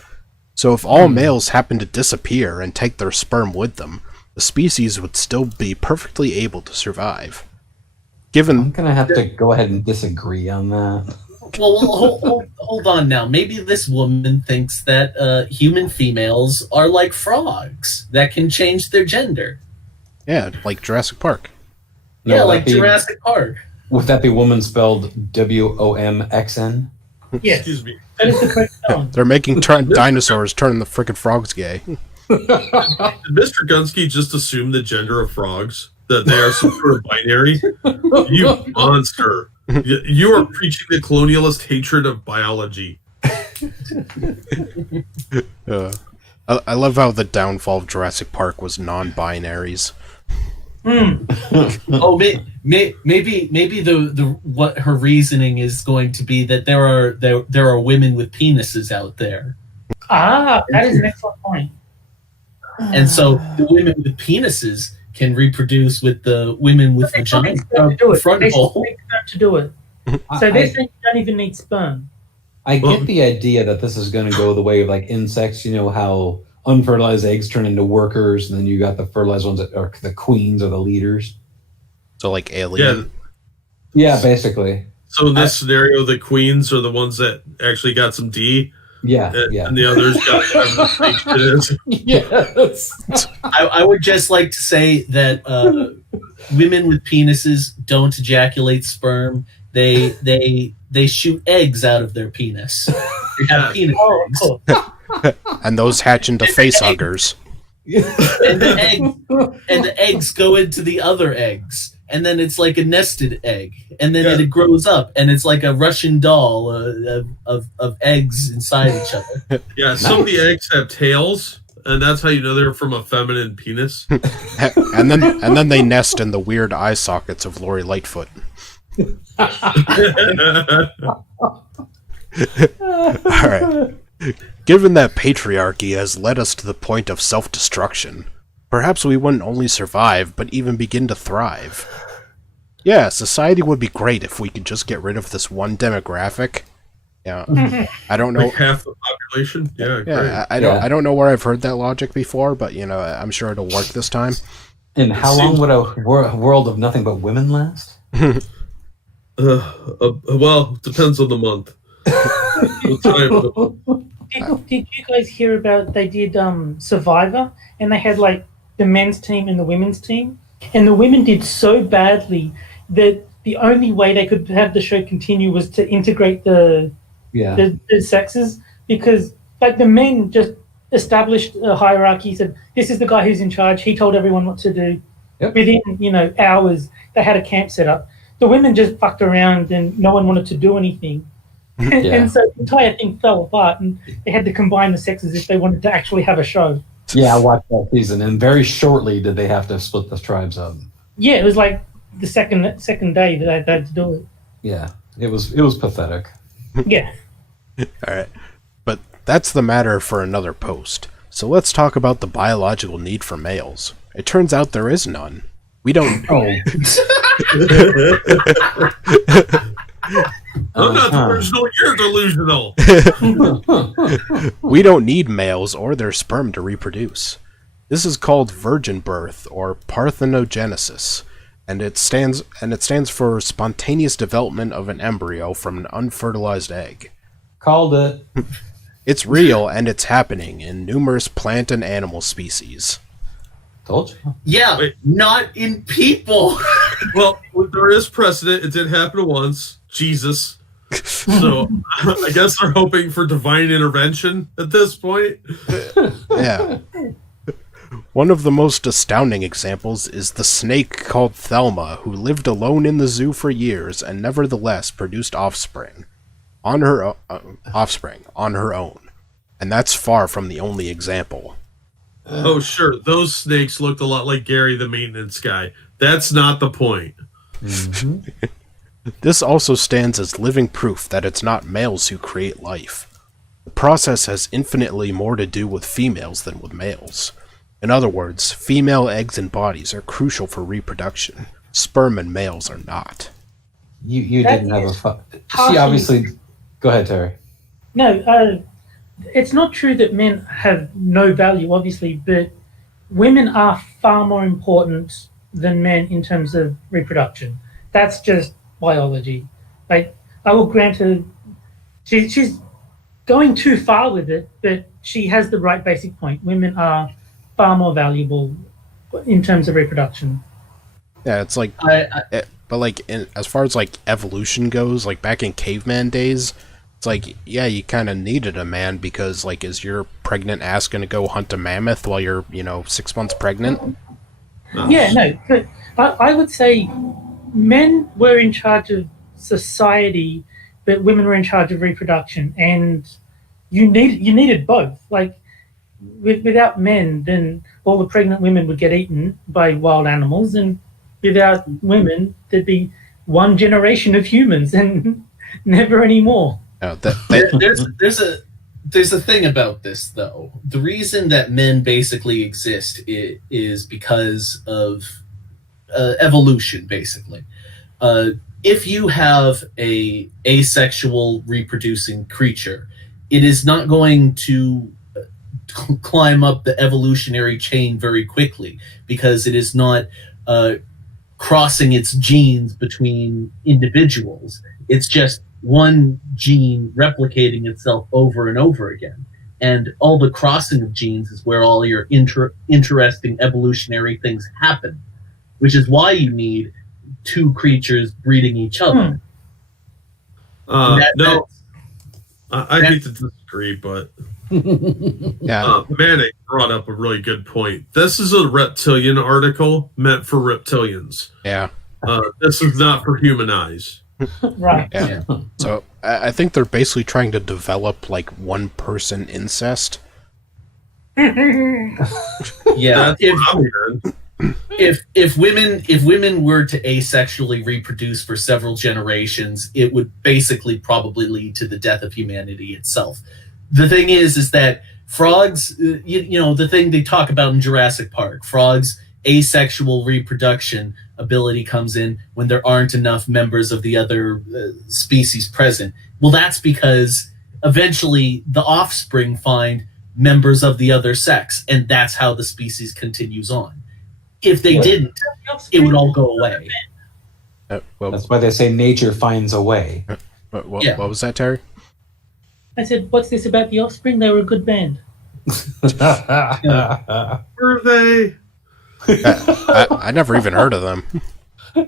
So if all males happen to disappear and take their sperm with them, the species would still be perfectly able to survive. I'm Given going to have to go ahead and disagree on that. Well, hold on now. Maybe this woman thinks that human females are like frogs that can change their gender. yeah, like Jurassic Park. No, Yeah, would like that be- Jurassic Park. Would that be woman spelled WOMXN? Yes, Excuse me. that is the correct spelling. They're making dinosaurs turning the frickin' frogs gay. Did Mr. Gunsky just assume the gender of frogs? That they are some sort of binary? You monster. You are preaching the colonialist hatred of biology. I love how the downfall of Jurassic Park was non-binaries. Oh, maybe the what her reasoning is going to be that there are women with penises out there, That is an excellent point. and so the women with penises can reproduce with the women with They vagina need sperm to do it. front They hole. need sperm to do it. So they're saying you don't even need sperm. I get the idea that this is going to go the way of like insects. You know how unfertilized eggs turn into workers, and then you got the fertilized ones that are the queens or the leaders. So like Yeah. Alien. Yeah, basically. So in this scenario, the queens are the ones that actually got some D, Yeah, yeah. and the others got whatever the fake shit is. Yes. I would just like to say that women with penises don't ejaculate sperm. They shoot eggs out of their penis. They have penis Oh, eggs. cool. And those hatch into face huggers. And the eggs go into the other eggs, and then it's like a nested egg, and then it grows up, and it's like a Russian doll of eggs inside each other. Yeah, some of the eggs have tails, and that's how you know they're from a feminine penis. And then they nest in the weird eye sockets of Lori Lightfoot. Alright. Given that patriarchy has led us to the point of self-destruction, perhaps we wouldn't only survive, but even begin to thrive. Yeah, society would be great if we could just get rid of this one demographic. Yeah, I don't know. Like half the population. Yeah, great. Yeah, I don't know where I've heard that logic before, but I'm sure it'll work this time. And how long would a world of nothing but women last? Well, depends on the month. What time of the month? Did you guys hear about they did Survivor and they had like the men's team and the women's team, and the women did so badly that the only way they could have the show continue was to integrate the sexes, because like the men just established a hierarchy, said this is the guy who's in charge, he told everyone what to do. Yep. Within hours they had a camp set up. The women just fucked around and no one wanted to do anything. And so the entire thing fell apart, and they had to combine the sexes if they wanted to actually have a show. Yeah, I watched that season, and very shortly did they have to split the tribes up. Yeah, it was like the second day that they had to do it. Yeah, it was pathetic. Yeah. All right, but that's the matter for another post. So let's talk about the biological need for males. It turns out there is none. We don't. I'm not delusional. You're delusional. We don't need males or their sperm to reproduce. This is called virgin birth or parthenogenesis, and it stands for spontaneous development of an embryo from an unfertilized egg. Called it. It's real and it's happening in numerous plant and animal species. Told you. Yeah, Wait. not in people. Well, there is precedent. It did happen once. Jesus. So I guess they're hoping for divine intervention at this point. Yeah. One of the most astounding examples is the snake called Thelma, who lived alone in the zoo for years and nevertheless produced offspring on her own. And that's far from the only example. Oh, sure. Those snakes looked a lot like Gary the maintenance guy. That's not the point. Mm-hmm. This also stands as living proof that it's not males who create life. The process has infinitely more to do with females than with males. In other words, female eggs and bodies are crucial for reproduction. Sperm and males are not. You That didn't have a is She partially- obviously. Go ahead, Terry. No, it's not true that men have no value, obviously, but women are far more important than men in terms of reproduction. That's just biology. Like, I will grant her, she's going too far with it, but she has the right basic point. Women are far more valuable in terms of reproduction. Yeah, it's like, but like, as far as like evolution goes, like back in caveman days, it's like, yeah, you kind of needed a man because, like, is your pregnant ass going to go hunt a mammoth while you're, 6 months pregnant? Yeah, no, but I would say men were in charge of society, but women were in charge of reproduction, and you needed both. Like, without men, then all the pregnant women would get eaten by wild animals, and without women, there'd be one generation of humans and never any more. No, There's a thing about this, though. The reason that men basically exist is because of evolution, basically. If you have a asexual reproducing creature, it is not going to climb up the evolutionary chain very quickly because it is not crossing its genes between individuals. It's just one gene replicating itself over and over again. And all the crossing of genes is where all your interesting evolutionary things happen, which is why you need two creatures breeding each other. No, I hate to disagree, but yeah, Manic brought up a really good point. This is a reptilian article meant for reptilians. yeah. This is not for human eyes. Right. Yeah. So I think they're basically trying to develop like one person incest. Yeah, That's what I'm hearing. if women were to asexually reproduce for several generations, it would basically probably lead to the death of humanity itself. The thing is that frogs, the thing they talk about in Jurassic Park, frogs asexual reproduction ability comes in when there aren't enough members of the other species present. Well, that's because eventually the offspring find members of the other sex, and that's how the species continues on. If they didn't, it would all go away. Well, That's why they say nature finds a way. Yeah. what was that, Terry? I said, what's this about the Offspring? They were a good band. Were they? I never even heard of them. They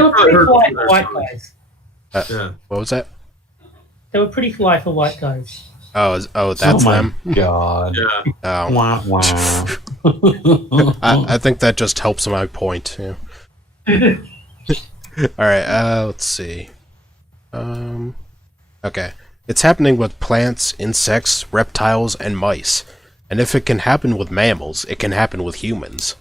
were pretty fly for white guys. Yeah. What was that? They were pretty fly for white guys. That's my them. God. Yeah. Oh. Wah, wah. I think that just helps my point. Yeah. All right. Let's see. Okay. It's happening with plants, insects, reptiles, and mice. And if it can happen with mammals, it can happen with humans.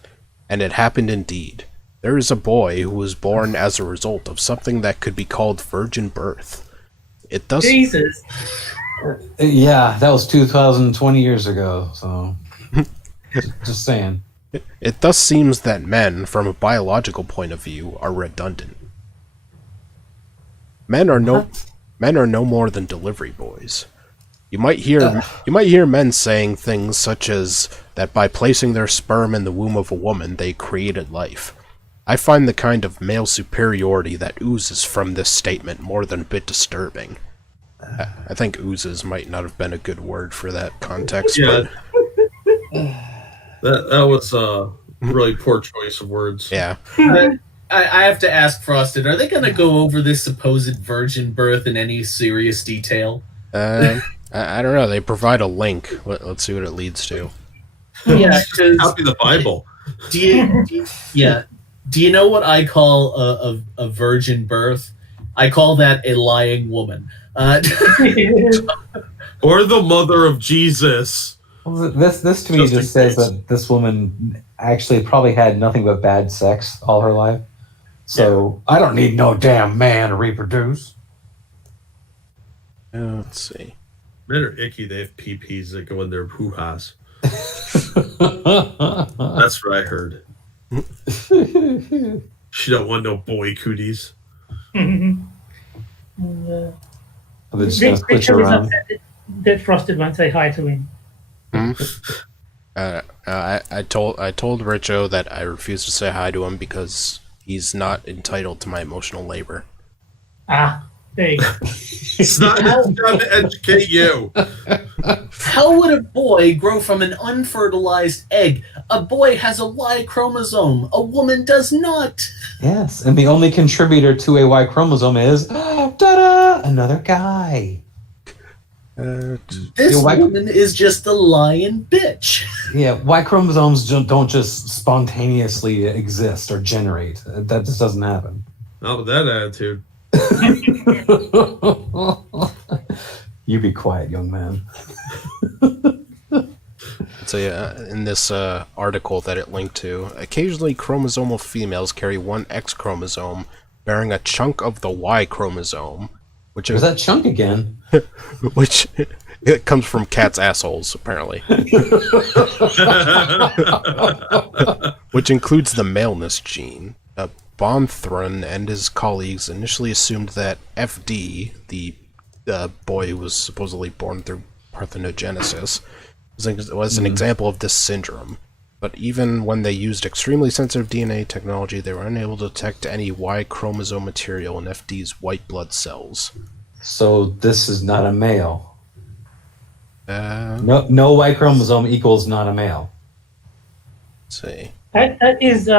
And it happened indeed. There is a boy who was born as a result of something that could be called virgin birth. It does. Jesus. Yeah, that was 2020 years ago. So, just saying. It thus seems that men, from a biological point of view, are redundant. Men are no more than delivery boys. You might hear men saying things such as that by placing their sperm in the womb of a woman, they created life. I find the kind of male superiority that oozes from this statement more than a bit disturbing. I think oozes might not have been a good word for that context. Yeah. That was a really poor choice of words. Yeah. I have to ask Frosted, are they going to go over this supposed virgin birth in any serious detail? I don't know. They provide a link. Let's see what it leads to. Yeah, because Copy the Bible. do you know what I call a virgin birth? I call that a lying woman. Or the mother of Jesus. Well, this to me Just in just says case. that this woman actually probably had nothing but bad sex all her life. So I don't need no damn man to reproduce. Let's see. Men are icky. They have PPs that go in their hoo-has. That's what I heard. She don't want no boy cooties. They're just gonna switch Richard was around. upset that Frosted won't say hi to him. I told Richo that I refuse to say hi to him because he's not entitled to my emotional labor. Ah, there you go. It's not his job to educate you. How would a boy grow from an unfertilized egg? A boy has a Y chromosome. A woman does not. Yes, and the only contributor to a Y chromosome is ta-da, another guy. This Y- woman is just a lying bitch. Yeah, Y chromosomes don't just spontaneously exist or generate. That just doesn't happen. Not with that attitude. You be quiet, young man. So in this article that it linked to, occasionally chromosomal females carry one X chromosome bearing a chunk of the Y chromosome, which There's that chunk again. which it comes from cats' assholes, apparently. Which includes the maleness gene. Bonthron and his colleagues initially assumed that FD, the boy who was supposedly born through parthenogenesis, was an example of this syndrome. But even when they used extremely sensitive DNA technology, they were unable to detect any Y chromosome material in FD's white blood cells. So this is not a male. Let's No Y chromosome equals not a male. see. That is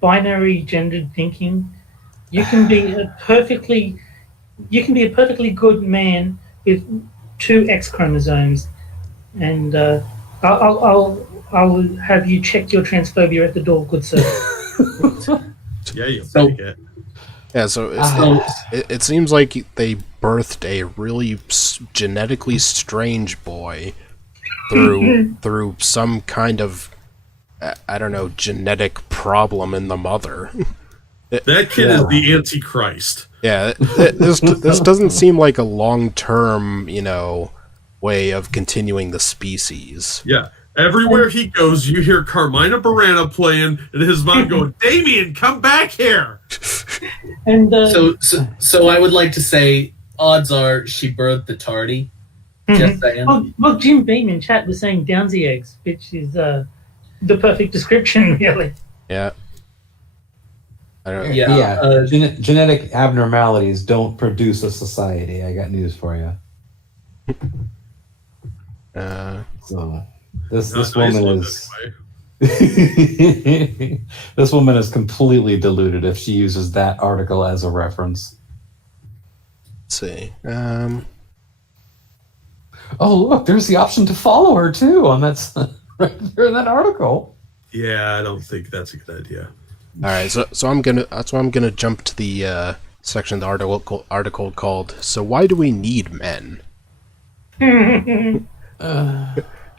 binary gendered thinking. You can be a perfectly good man with two X chromosomes, and I'll have you check your transphobia at the door, good sir. Yeah, you So- fake it. Yeah, so it seems like they birthed a really genetically strange boy through some kind of, I don't know, genetic problem in the mother. That kid is the Antichrist. Yeah, this doesn't seem like a long-term, way of continuing the species. Yeah. Everywhere he goes, you hear Carmina Burana playing, and his mom going, "Damien, come back here." And So I would like to say, odds are she birthed the tardy. Just saying. well, Jim Beam in chat was saying Downsy eggs, which is the perfect description, really. Yeah. I don't know. Yeah. Genetic abnormalities don't produce a society. I got news for you. So this woman is this woman is completely deluded if she uses that article as a reference. Let's see. Oh, look, there's the option to follow her too on that right there in that article. Yeah, I don't think that's a good idea. All right, so I'm gonna jump to the section of the article called "So Why Do We Need Men?"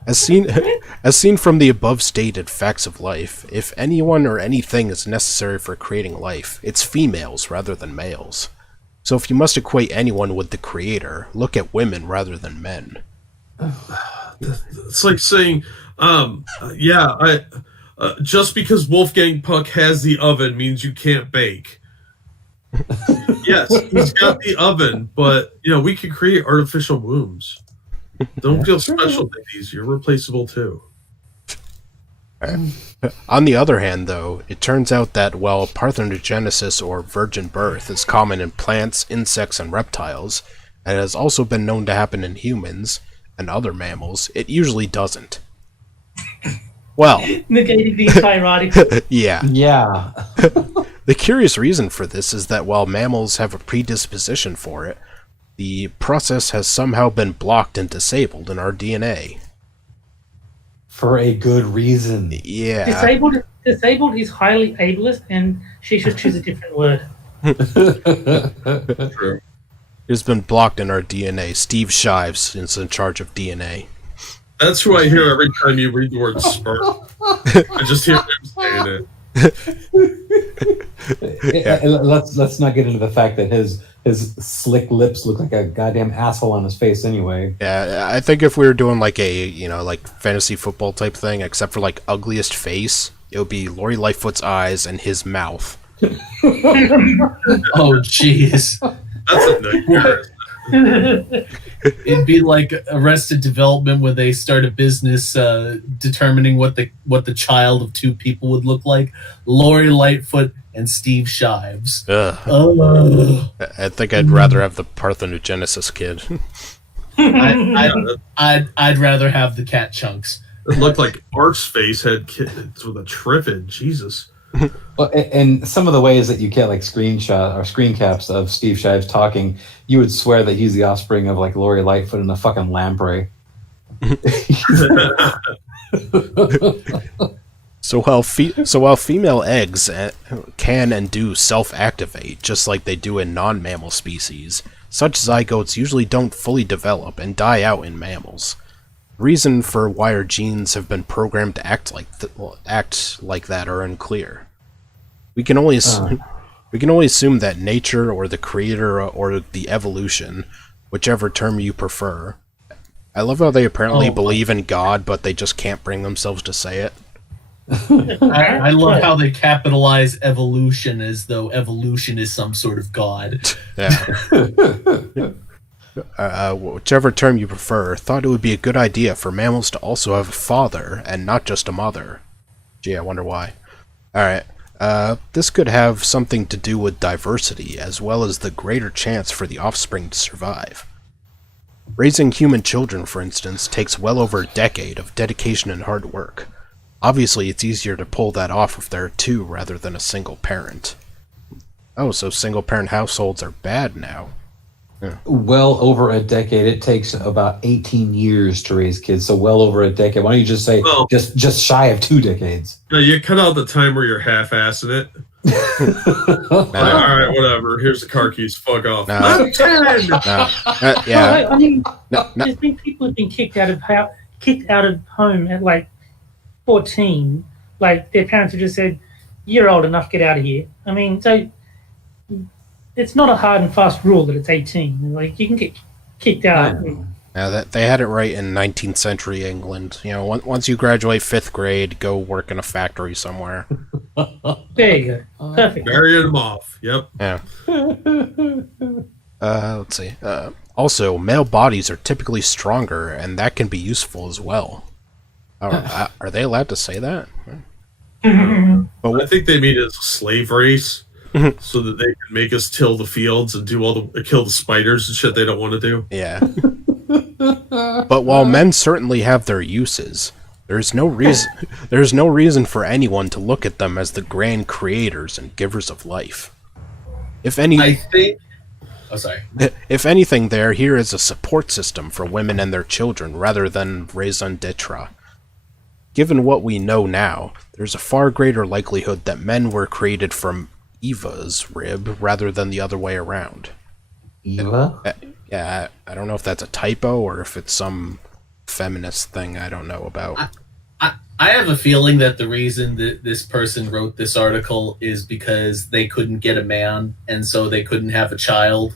As seen from the above stated facts of life, if anyone or anything is necessary for creating life, it's females rather than males. So if you must equate anyone with the creator, look at women rather than men. It's like saying, just because Wolfgang Puck has the oven means you can't bake. Yes, he's got the oven, but we can create artificial wombs. Don't feel special, ladies. You're replaceable too. On the other hand, though, it turns out that while parthenogenesis or virgin birth is common in plants, insects, and reptiles, and has also been known to happen in humans and other mammals, it usually doesn't. Well, Negating the entire article. yeah. Yeah. The curious reason for this is that while mammals have a predisposition for it, the process has somehow been blocked and disabled in our DNA. For a good reason. Yeah. Disabled is highly ableist, and she should choose a different word. True. It's been blocked in our DNA. Steve Shives is in charge of DNA. That's who I hear every time you read the word sperm. I just hear him saying it. Let's not get into the fact that his slick lips look like a goddamn asshole on his face anyway. Yeah, I think if we were doing like a, like fantasy football type thing, except for like ugliest face, it would be Lori Lightfoot's eyes and his mouth. Oh, jeez. That's a nightmare. It'd be like Arrested Development, where they start a business determining what the child of two people would look like. Lori Lightfoot and Steve Shives. Ugh. I think I'd rather have the parthenogenesis kid. I'd rather have the cat chunks. It looked like Art's face had kids with a triffid. Jesus. Well, and some of the ways that you get like screenshot or screen caps of Steve Shives talking, you would swear that he's the offspring of like Lori Lightfoot and a fucking lamprey. So while female eggs can and do self-activate, just like they do in non-mammal species, such zygotes usually don't fully develop and die out in mammals. The reason for why our genes have been programmed to act like that are unclear. We can only assume that nature or the creator or the evolution, whichever term you prefer. I love how they apparently believe in God, but they just can't bring themselves to say it. I love how they capitalize evolution as though evolution is some sort of god. Yeah. Whichever term you prefer, thought it would be a good idea for mammals to also have a father and not just a mother. Gee, I wonder why. Alright, this could have something to do with diversity, as well as the greater chance for the offspring to survive. Raising human children, for instance, takes well over a decade of dedication and hard work. Obviously, it's easier to pull that off if there are two rather than a single parent. Oh, so single-parent households are bad now. Yeah. Well over a decade. It takes about 18 years to raise kids, so well over a decade. Why don't you just say just shy of 2 decades? No, you cut out the time where you're half-assing it. All right, whatever. Here's the car keys. Fuck off. No. I'm 10. No. Yeah. No, I mean, No. there's been people who've been kicked out of home at like 14. Like their parents have just said, "You're old enough, get out of here." I mean, so it's not a hard and fast rule that it's 18. Like you can get kicked out Now that they had it right in 19th century England. Once you graduate 5th grade, go work in a factory somewhere. There you go. Perfect. Burying them off. Yep. Yeah. Let's see. Also, male bodies are typically stronger, and that can be useful as well. Are they allowed to say that? But I think they mean it as a slave race, so that they can make us till the fields and do kill the spiders and shit they don't want to do. yeah. But while men certainly have their uses, there's no reason for anyone to look at them as the grand creators and givers of life. If anything, they're here as a support system for women and their children rather than raison d'etre. Given what we know now, there's a far greater likelihood that men were created from Eva's rib rather than the other way around. Eva? Yeah, I don't know if that's a typo or if it's some feminist thing I don't know about. I have a feeling that the reason that this person wrote this article is because they couldn't get a man, and so they couldn't have a child.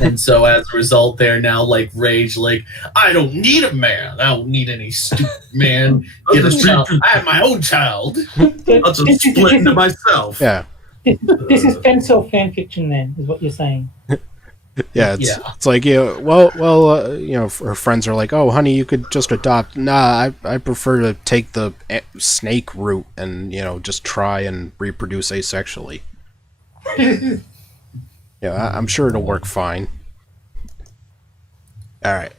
And so as a result, they're now like rage, like, I don't need a man. I don't need any stupid man. Get a child. I have my own child. I'll just split into myself. Yeah. This is pencil fan fiction, then, is what you're saying. Yeah, it's like, her friends are like, oh, honey, you could just adopt. Nah, I prefer to take the snake route and, just try and reproduce asexually. Yeah, I'm sure it'll work fine. All right.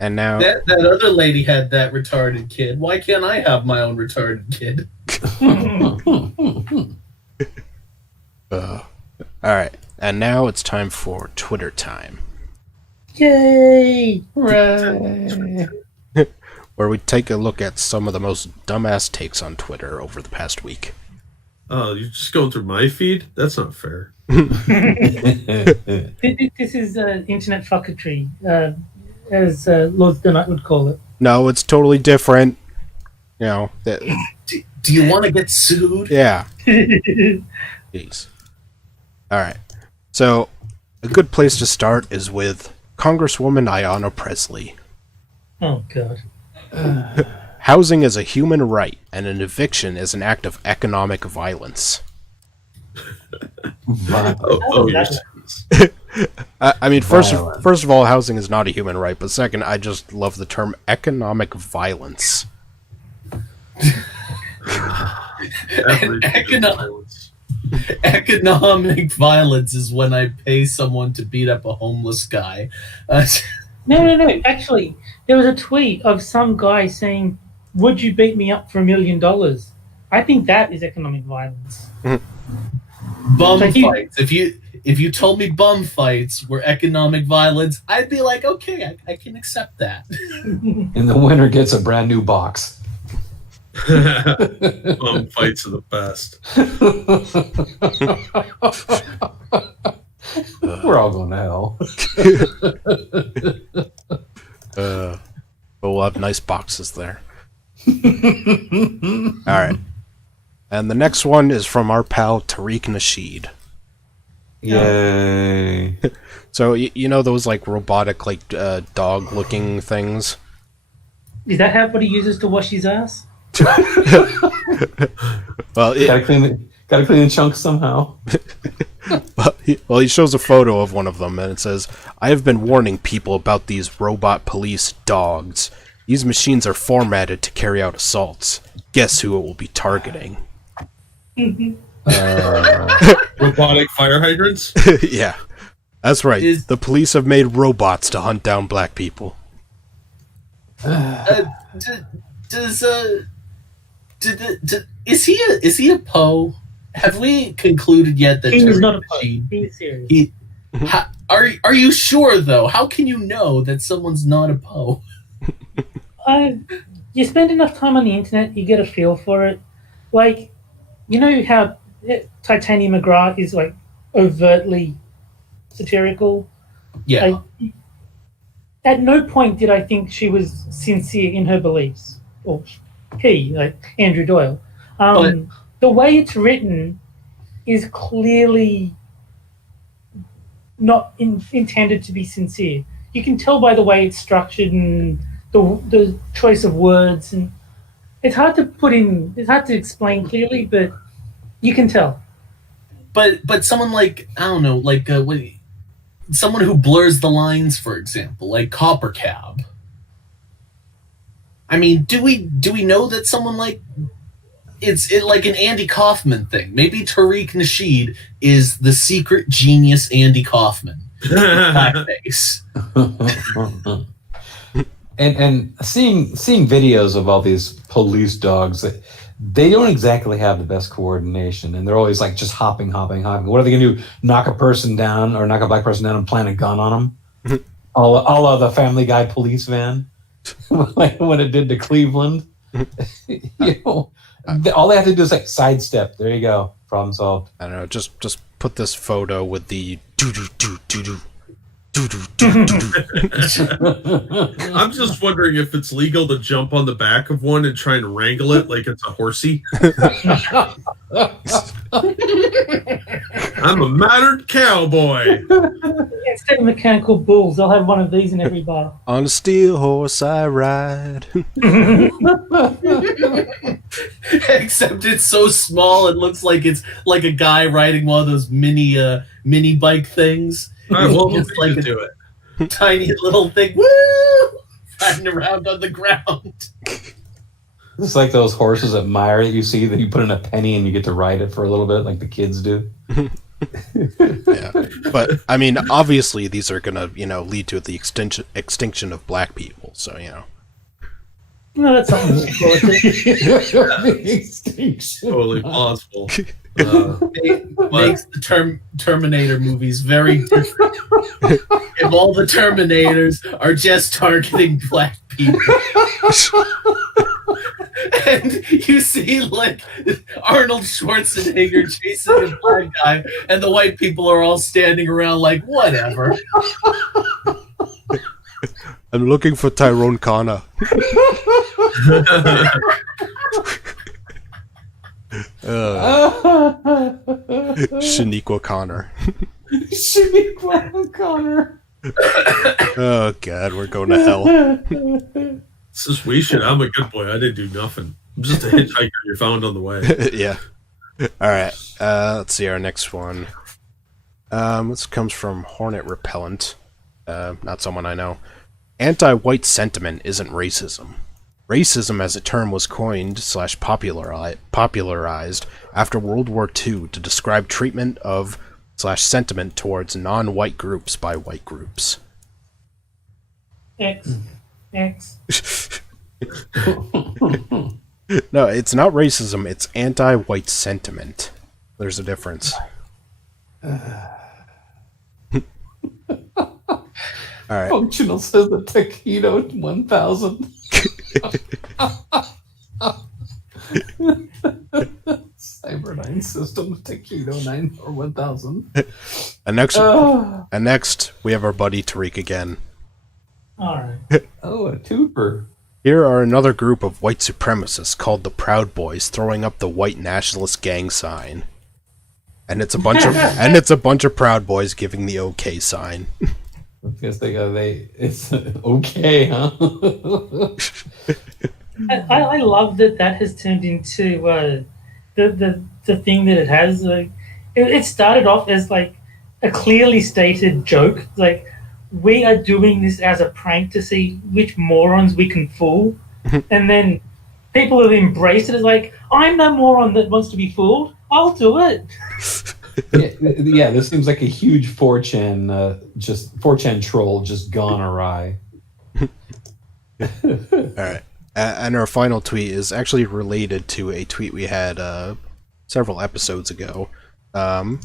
And now... That other lady had that retarded kid. Why can't I have my own retarded kid? All right. And now it's time for Twitter time. Yay! Hooray! Where we take a look at some of the most dumbass takes on Twitter over the past week. Oh, you're just going through my feed? That's not fair. This is internet fucketry, as Lord the Knight would call it. No, it's totally different. Do you want to get sued? Yeah. Jeez. All right. So, a good place to start is with Congresswoman Ayanna Pressley. Oh, God. Housing is a human right, and an eviction is an act of economic violence. Yes. I mean, first of all, housing is not a human right, but second, I just love the term economic violence. Economic violence is when I pay someone to beat up a homeless guy. No. Actually, there was a tweet of some guy saying, "Would you beat me up for $1 million?" I think that is economic violence. Bum fights. If you told me bum fights were economic violence, I'd be like, okay, I can accept that. And the winner gets a brand new box. Bum fights are the best. We're all going to hell. But we'll have nice boxes there. Alright. And the next one is from our pal Tariq Nasheed. Yay. So, you know those like robotic dog-looking things? Is that what he uses to wash his ass? Well, gotta clean the chunks somehow. Well, he shows a photo of one of them, and it says, "I have been warning people about these robot police dogs. These machines are formatted to carry out assaults. Guess who it will be targeting?" Robotic fire hydrants? Yeah, that's right. The police have made robots to hunt down black people. Is he a Poe? Have we concluded yet that he is not a Poe? He is serious. Are you sure though? How can you know that someone's not a Poe? You spend enough time on the internet, you get a feel for it. Like, you know how Titania McGrath is like overtly satirical? Yeah. Like, at no point did I think she was sincere in her beliefs. Or he, like Andrew Doyle. The way it's written is clearly not intended to be sincere. you can tell by the way it's structured and the choice of words, and it's hard to explain clearly, but you can tell. But someone like, I don't know, like someone who blurs the lines, for example, like Copper Cab. I mean, do we know that someone like it's like an Andy Kaufman thing? Maybe Tariq Nasheed is the secret genius Andy Kaufman. Blackface. and seeing videos of all these police dogs, they don't exactly have the best coordination, and they're always like just hopping. What are they gonna do? Knock a person down or knock a black person down and plant a gun on them? all of the Family Guy police van, like when it did to Cleveland. All they have to do is like sidestep. There you go, problem solved. I don't know. Just put this photo with the do do do do do. I'm just wondering if it's legal to jump on the back of one and try and wrangle it like it's a horsey. I'm a modern cowboy. Instead of mechanical bulls, they'll have one of these in every bar. On a steel horse I ride. Except it's so small, it looks like it's like a guy riding one of those mini bike things. All right, well, Just like do it. Tiny little thing, woo, riding around on the ground. It's like those horses at Meyer that you see that you put in a penny and you get to ride it for a little bit, like the kids do. Yeah, but I mean, obviously these are gonna, lead to the extinction of black people. So No, that's something to look forward to. Extinction. Totally plausible. Makes the Terminator movies very different. If all the Terminators are just targeting black people. And you see, like, Arnold Schwarzenegger chasing a black guy, and the white people are all standing around like, whatever. I'm looking for Tyrone Connor. Shaniqua Connor. Shaniqua Connor. Oh God, we're going to hell. This is we should. I'm a good boy. I didn't do nothing. I'm just a hitchhiker you found on the way. Yeah. All right. Let's see our next one. This comes from Hornet Repellent. Not someone I know. Anti-white sentiment isn't racism. Racism as a term was coined / popularized after World War II to describe treatment of / sentiment towards non-white groups by white groups. X. No, it's not racism, it's anti-white sentiment. There's a difference. Alright. Functional says the Taquito 1000. Cyberdyne Systems Taquito 9 or 1000. And next, we have our buddy Tariq again. Alright. Oh, a twofer. Here are another group of white supremacists called the Proud Boys throwing up the white nationalist gang sign. And it's a bunch of Proud Boys giving the OK sign. I guess it's okay, huh? I love that has turned into the thing that it has. Like, it started off as like a clearly stated joke, like we are doing this as a prank to see which morons we can fool, and then people have embraced it as like, I'm no moron that wants to be fooled. I'll do it. Yeah, this seems like a huge 4chan troll just gone awry. All right. And our final tweet is actually related to a tweet we had several episodes ago. You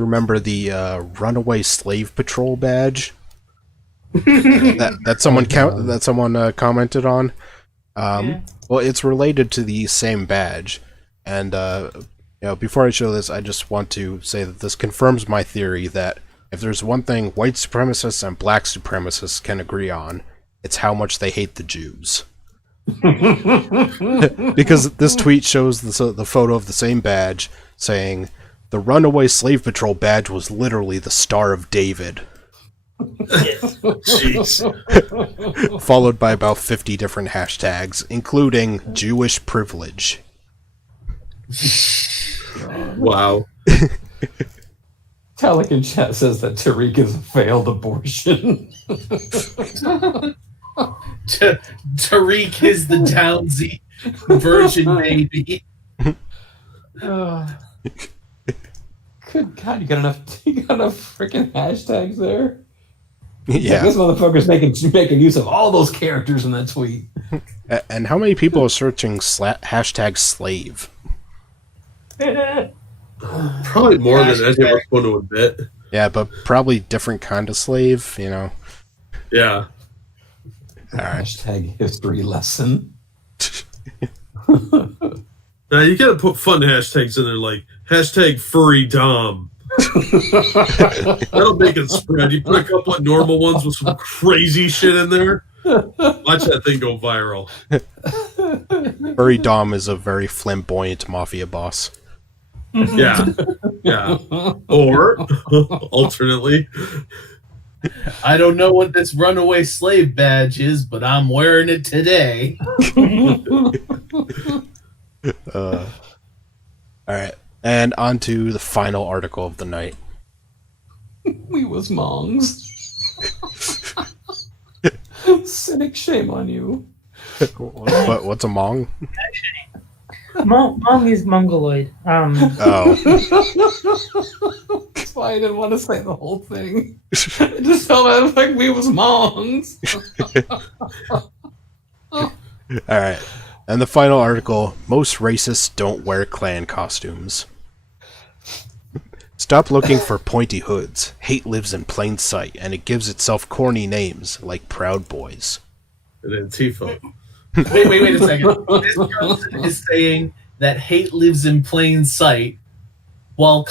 remember the Runaway Slave Patrol badge that someone commented on? Yeah. Well, it's related to the same badge, and before I show this, I just want to say that this confirms my theory that if there's one thing white supremacists and black supremacists can agree on, it's how much they hate the Jews. Because this tweet shows the photo of the same badge saying the Runaway Slave Patrol badge was literally the Star of David. Yes. Jeez. Followed by about 50 different hashtags, including Jewish privilege. Wow. Talik in chat says that Tariq is a failed abortion. Tariq is the Downsy version baby. Good God, you got enough freaking hashtags there? Yeah. This motherfucker's making use of all those characters in that tweet. And how many people are searching hashtag slave? Probably more than any of us want to admit. Yeah, but probably different kind of slave, you know. Yeah. All right. Hashtag history lesson. Now you gotta put fun hashtags in there, like hashtag furry dom. That'll make it spread. You put a couple of normal ones with some crazy shit in there. Watch that thing go viral. Furry Dom is a very flamboyant mafia boss. Yeah. Yeah. Or alternately. I don't know what this runaway slave badge is, but I'm wearing it today. All right. And on to the final article of the night. We was mongs. Cynic, shame on you. What's a Mong? Mong is mongoloid. Oh. That's why I didn't want to say the whole thing. It just felt like we was mongs. All right. And the final article, most racists don't wear Klan costumes. Stop looking for pointy hoods. Hate lives in plain sight, and it gives itself corny names like Proud Boys. And Antifa. Wait a second. This person is saying that hate lives in plain sight, while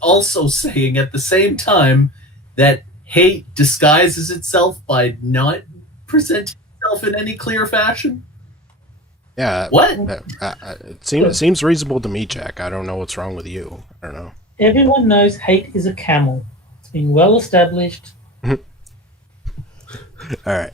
also saying at the same time that hate disguises itself by not presenting itself in any clear fashion. Yeah. What? It seems reasonable to me, Jack. I don't know what's wrong with you. I don't know. Everyone knows hate is a camel. It's been well established. All right.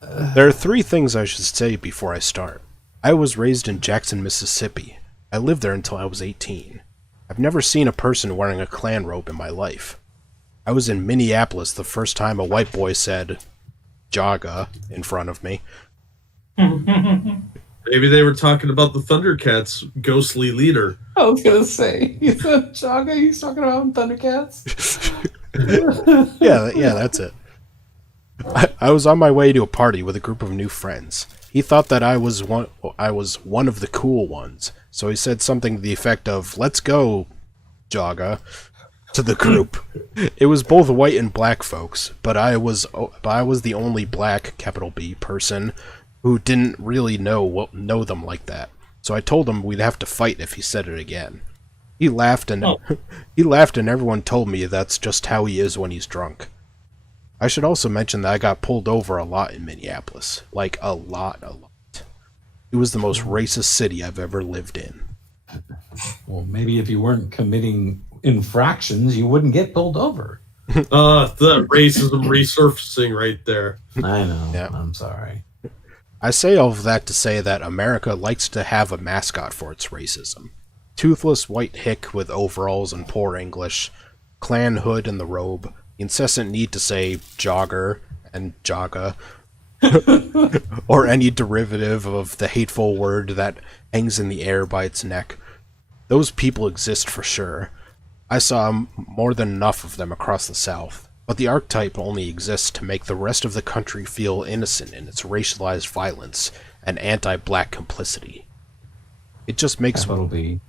There are 3 things I should say before I start. I was raised in Jackson, Mississippi. I lived there until I was 18. I've never seen a person wearing a Klan robe in my life. I was in Minneapolis the first time a white boy said "Jaga" in front of me. Maybe they were talking about the Thundercats' ghostly leader. I was gonna say, you said Chaga, he's talking about Thundercats. Yeah, that's it. I was on my way to a party with a group of new friends. He thought that I was one of the cool ones, so he said something to the effect of "Let's go, Jaga," to the group. It was both white and black folks, but I was the only black capital B person who didn't really know them like that. So I told him we'd have to fight if he said it again. He laughed and everyone told me that's just how he is when he's drunk. I should also mention that I got pulled over a lot in Minneapolis. Like, a lot. It was the most racist city I've ever lived in. Well, maybe if you weren't committing infractions, you wouldn't get pulled over. The racism resurfacing right there. I know. Yeah. I'm sorry. I say all of that to say that America likes to have a mascot for its racism. Toothless white hick with overalls and poor English, Klan hood and the robe, incessant need to say jogger and jaga, or any derivative of the hateful word that hangs in the air by its neck. Those people exist for sure. I saw more than enough of them across the South, but the archetype only exists to make the rest of the country feel innocent in its racialized violence and anti-black complicity. It just makes Capital B.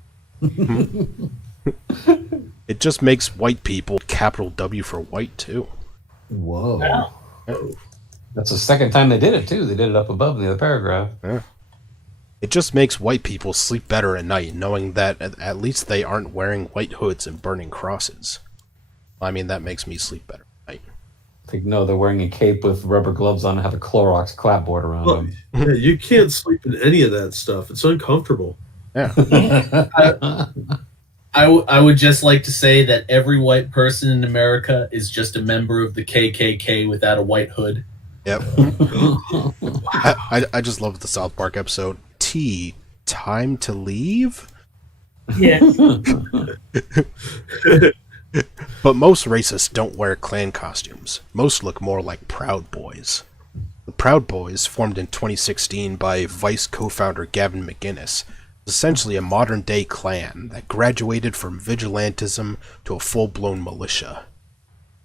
It just makes white people capital W for white too. Whoa. Wow. That's the second time they did it, too. They did it up above in the other paragraph. Yeah. It just makes white people sleep better at night knowing that at least they aren't wearing white hoods and burning crosses. I mean, that makes me sleep better at night. Like, no, they're wearing a cape with rubber gloves on and have a Clorox clapboard around Look, them. yeah, you can't sleep in any of that stuff. It's uncomfortable. Yeah. I would just like to say that every white person in America is just a member of the KKK without a white hood. Yep. I just love the South Park episode. Time to leave? Yes. But most racists don't wear Klan costumes. Most look more like Proud Boys. The Proud Boys, formed in 2016 by Vice co-founder Gavin McInnes, is essentially a modern-day Klan that graduated from vigilantism to a full-blown militia.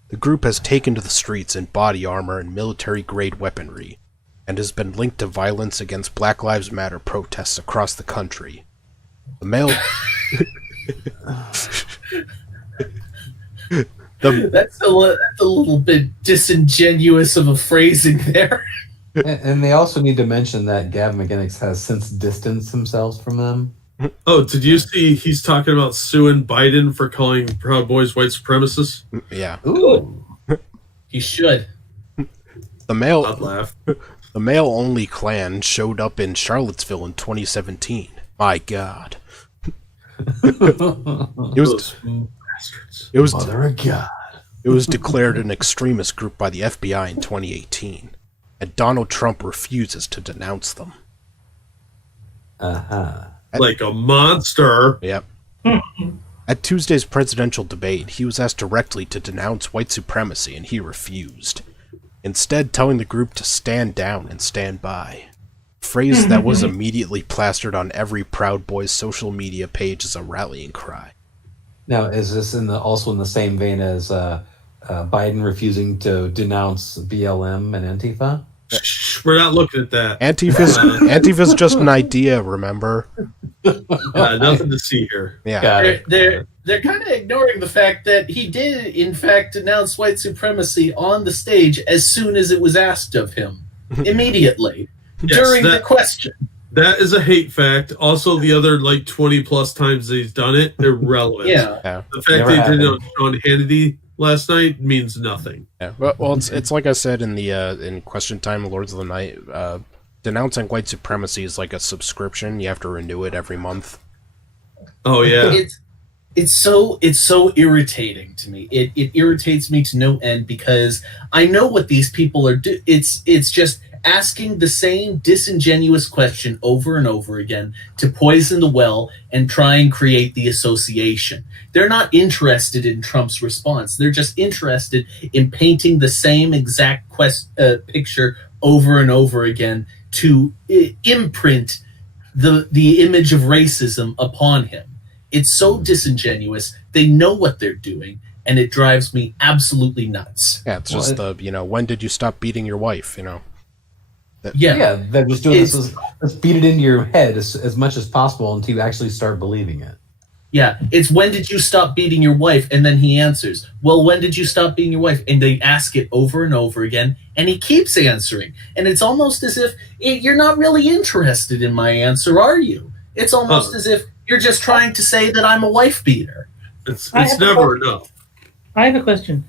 The group has taken to the streets in body armor and military-grade weaponry, and has been linked to violence against Black Lives Matter protests across the country. The male... That's a little bit disingenuous of a phrasing there. And they also need to mention that Gavin McInnes has since distanced himself from them. Oh, did you see he's talking about suing Biden for calling Proud Boys white supremacists? Yeah. Ooh. He should. The male... I'd laugh. The male-only Klan showed up in Charlottesville in 2017. My God. Those bastards. It was Mother of God. It was declared an extremist group by the FBI in 2018, and Donald Trump refuses to denounce them. Uh-huh. Like a monster. Yep. At Tuesday's presidential debate, he was asked directly to denounce white supremacy, and he refused, instead telling the group to stand down and stand by. A phrase that was immediately plastered on every Proud Boys social media page as a rallying cry. Now, is this also in the same vein as Biden refusing to denounce BLM and Antifa? Shh, we're not looking at that. Antifa's just an idea, remember? Nothing to see here. Yeah. Got it. They're kind of ignoring the fact that he did, in fact, denounce white supremacy on the stage as soon as it was asked of him. Immediately. Yes, during the question. That is a hate fact. Also, the other 20 plus times that he's done it, irrelevant. Yeah. The fact that he did it on Sean Hannity last night means nothing. Yeah. Well, it's like I said in the in Question Time, Lords of the Night. Denouncing white supremacy is like a subscription. You have to renew it every month. Oh yeah. It's so irritating to me. It irritates me to no end because I know what these people are doing. It's just asking the same disingenuous question over and over again to poison the well and try and create the association. They're not interested in Trump's response. They're just interested in painting the same exact picture over and over again to imprint the image of racism upon him. It's so disingenuous. They know what they're doing, and it drives me absolutely nuts. Yeah, it's just when did you stop beating your wife, Yeah, they're just doing this. Let's beat it into your head as much as possible until you actually start believing it. Yeah, it's when did you stop beating your wife? And then he answers, well, when did you stop beating your wife? And they ask it over and over again, and he keeps answering. And it's almost as if you're not really interested in my answer, are you? It's almost as if you're just trying to say that I'm a wife beater. It's never enough. I have a question.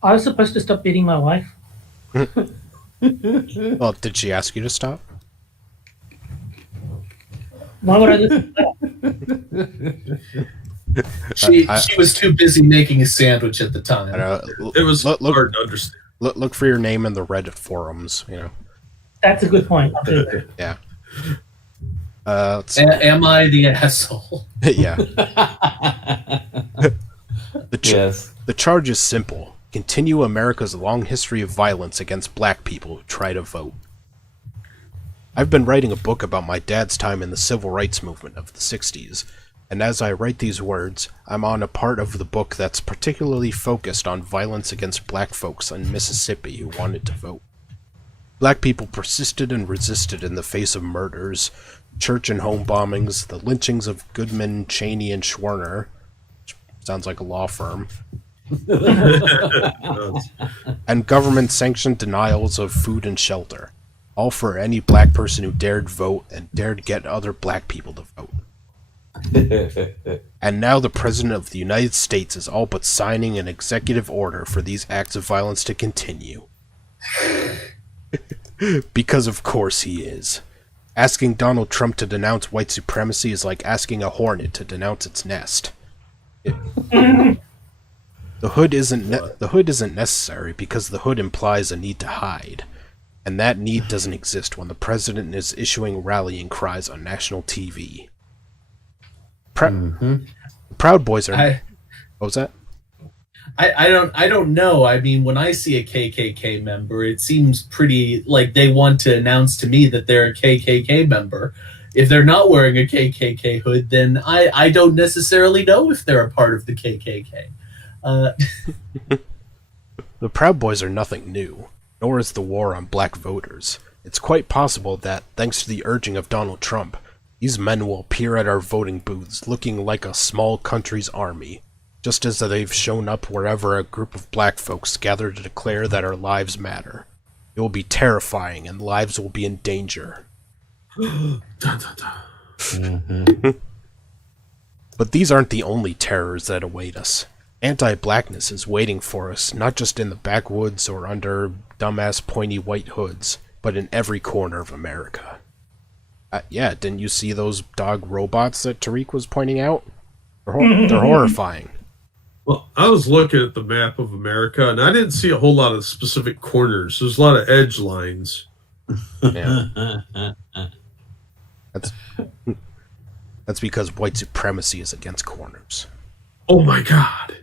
I was supposed to stop beating my wife? Well, did she ask you to stop? Why would I listen to that? She was too busy making a sandwich at the time. It was hard to understand. Look for your name in the Reddit forums, That's a good point. I'll do that. Yeah. Am I the asshole? Yeah. Yes. The charge is simple. Continue America's long history of violence against black people who try to vote. I've been writing a book about my dad's time in the civil rights movement of the 60s, and as I write these words, I'm on a part of the book that's particularly focused on violence against black folks in Mississippi who wanted to vote. Black people persisted and resisted in the face of murders, church and home bombings, the lynchings of Goodman, Cheney, and Schwerner, which sounds like a law firm, and government-sanctioned denials of food and shelter, all for any black person who dared vote and dared get other black people to vote. And now the President of the United States is all but signing an executive order for these acts of violence to continue. Because of course he is. Asking Donald Trump to denounce white supremacy is like asking a hornet to denounce its nest. The hood isn't necessary because the hood implies a need to hide, and that need doesn't exist when the president is issuing rallying cries on national TV. Proud Boys are. What was that? I don't know. I mean, when I see a KKK member, it seems pretty like they want to announce to me that they're a KKK member. If they're not wearing a KKK hood, then I don't necessarily know if they're a part of the KKK. The Proud Boys are nothing new, nor is the war on black voters. It's quite possible that, thanks to the urging of Donald Trump, these men will appear at our voting booths looking like a small country's army, just as they've shown up wherever a group of black folks gather to declare that our lives matter. It will be terrifying and lives will be in danger. Dun, dun, dun. But these aren't the only terrors that await us. Anti-blackness is waiting for us, not just in the backwoods or under dumbass pointy white hoods, but in every corner of America. Yeah, didn't you see those dog robots that Tariq was pointing out? They're horrifying. Well, I was looking at the map of America, and I didn't see a whole lot of specific corners. There's a lot of edge lines. Yeah. That's because white supremacy is against corners. Oh my God.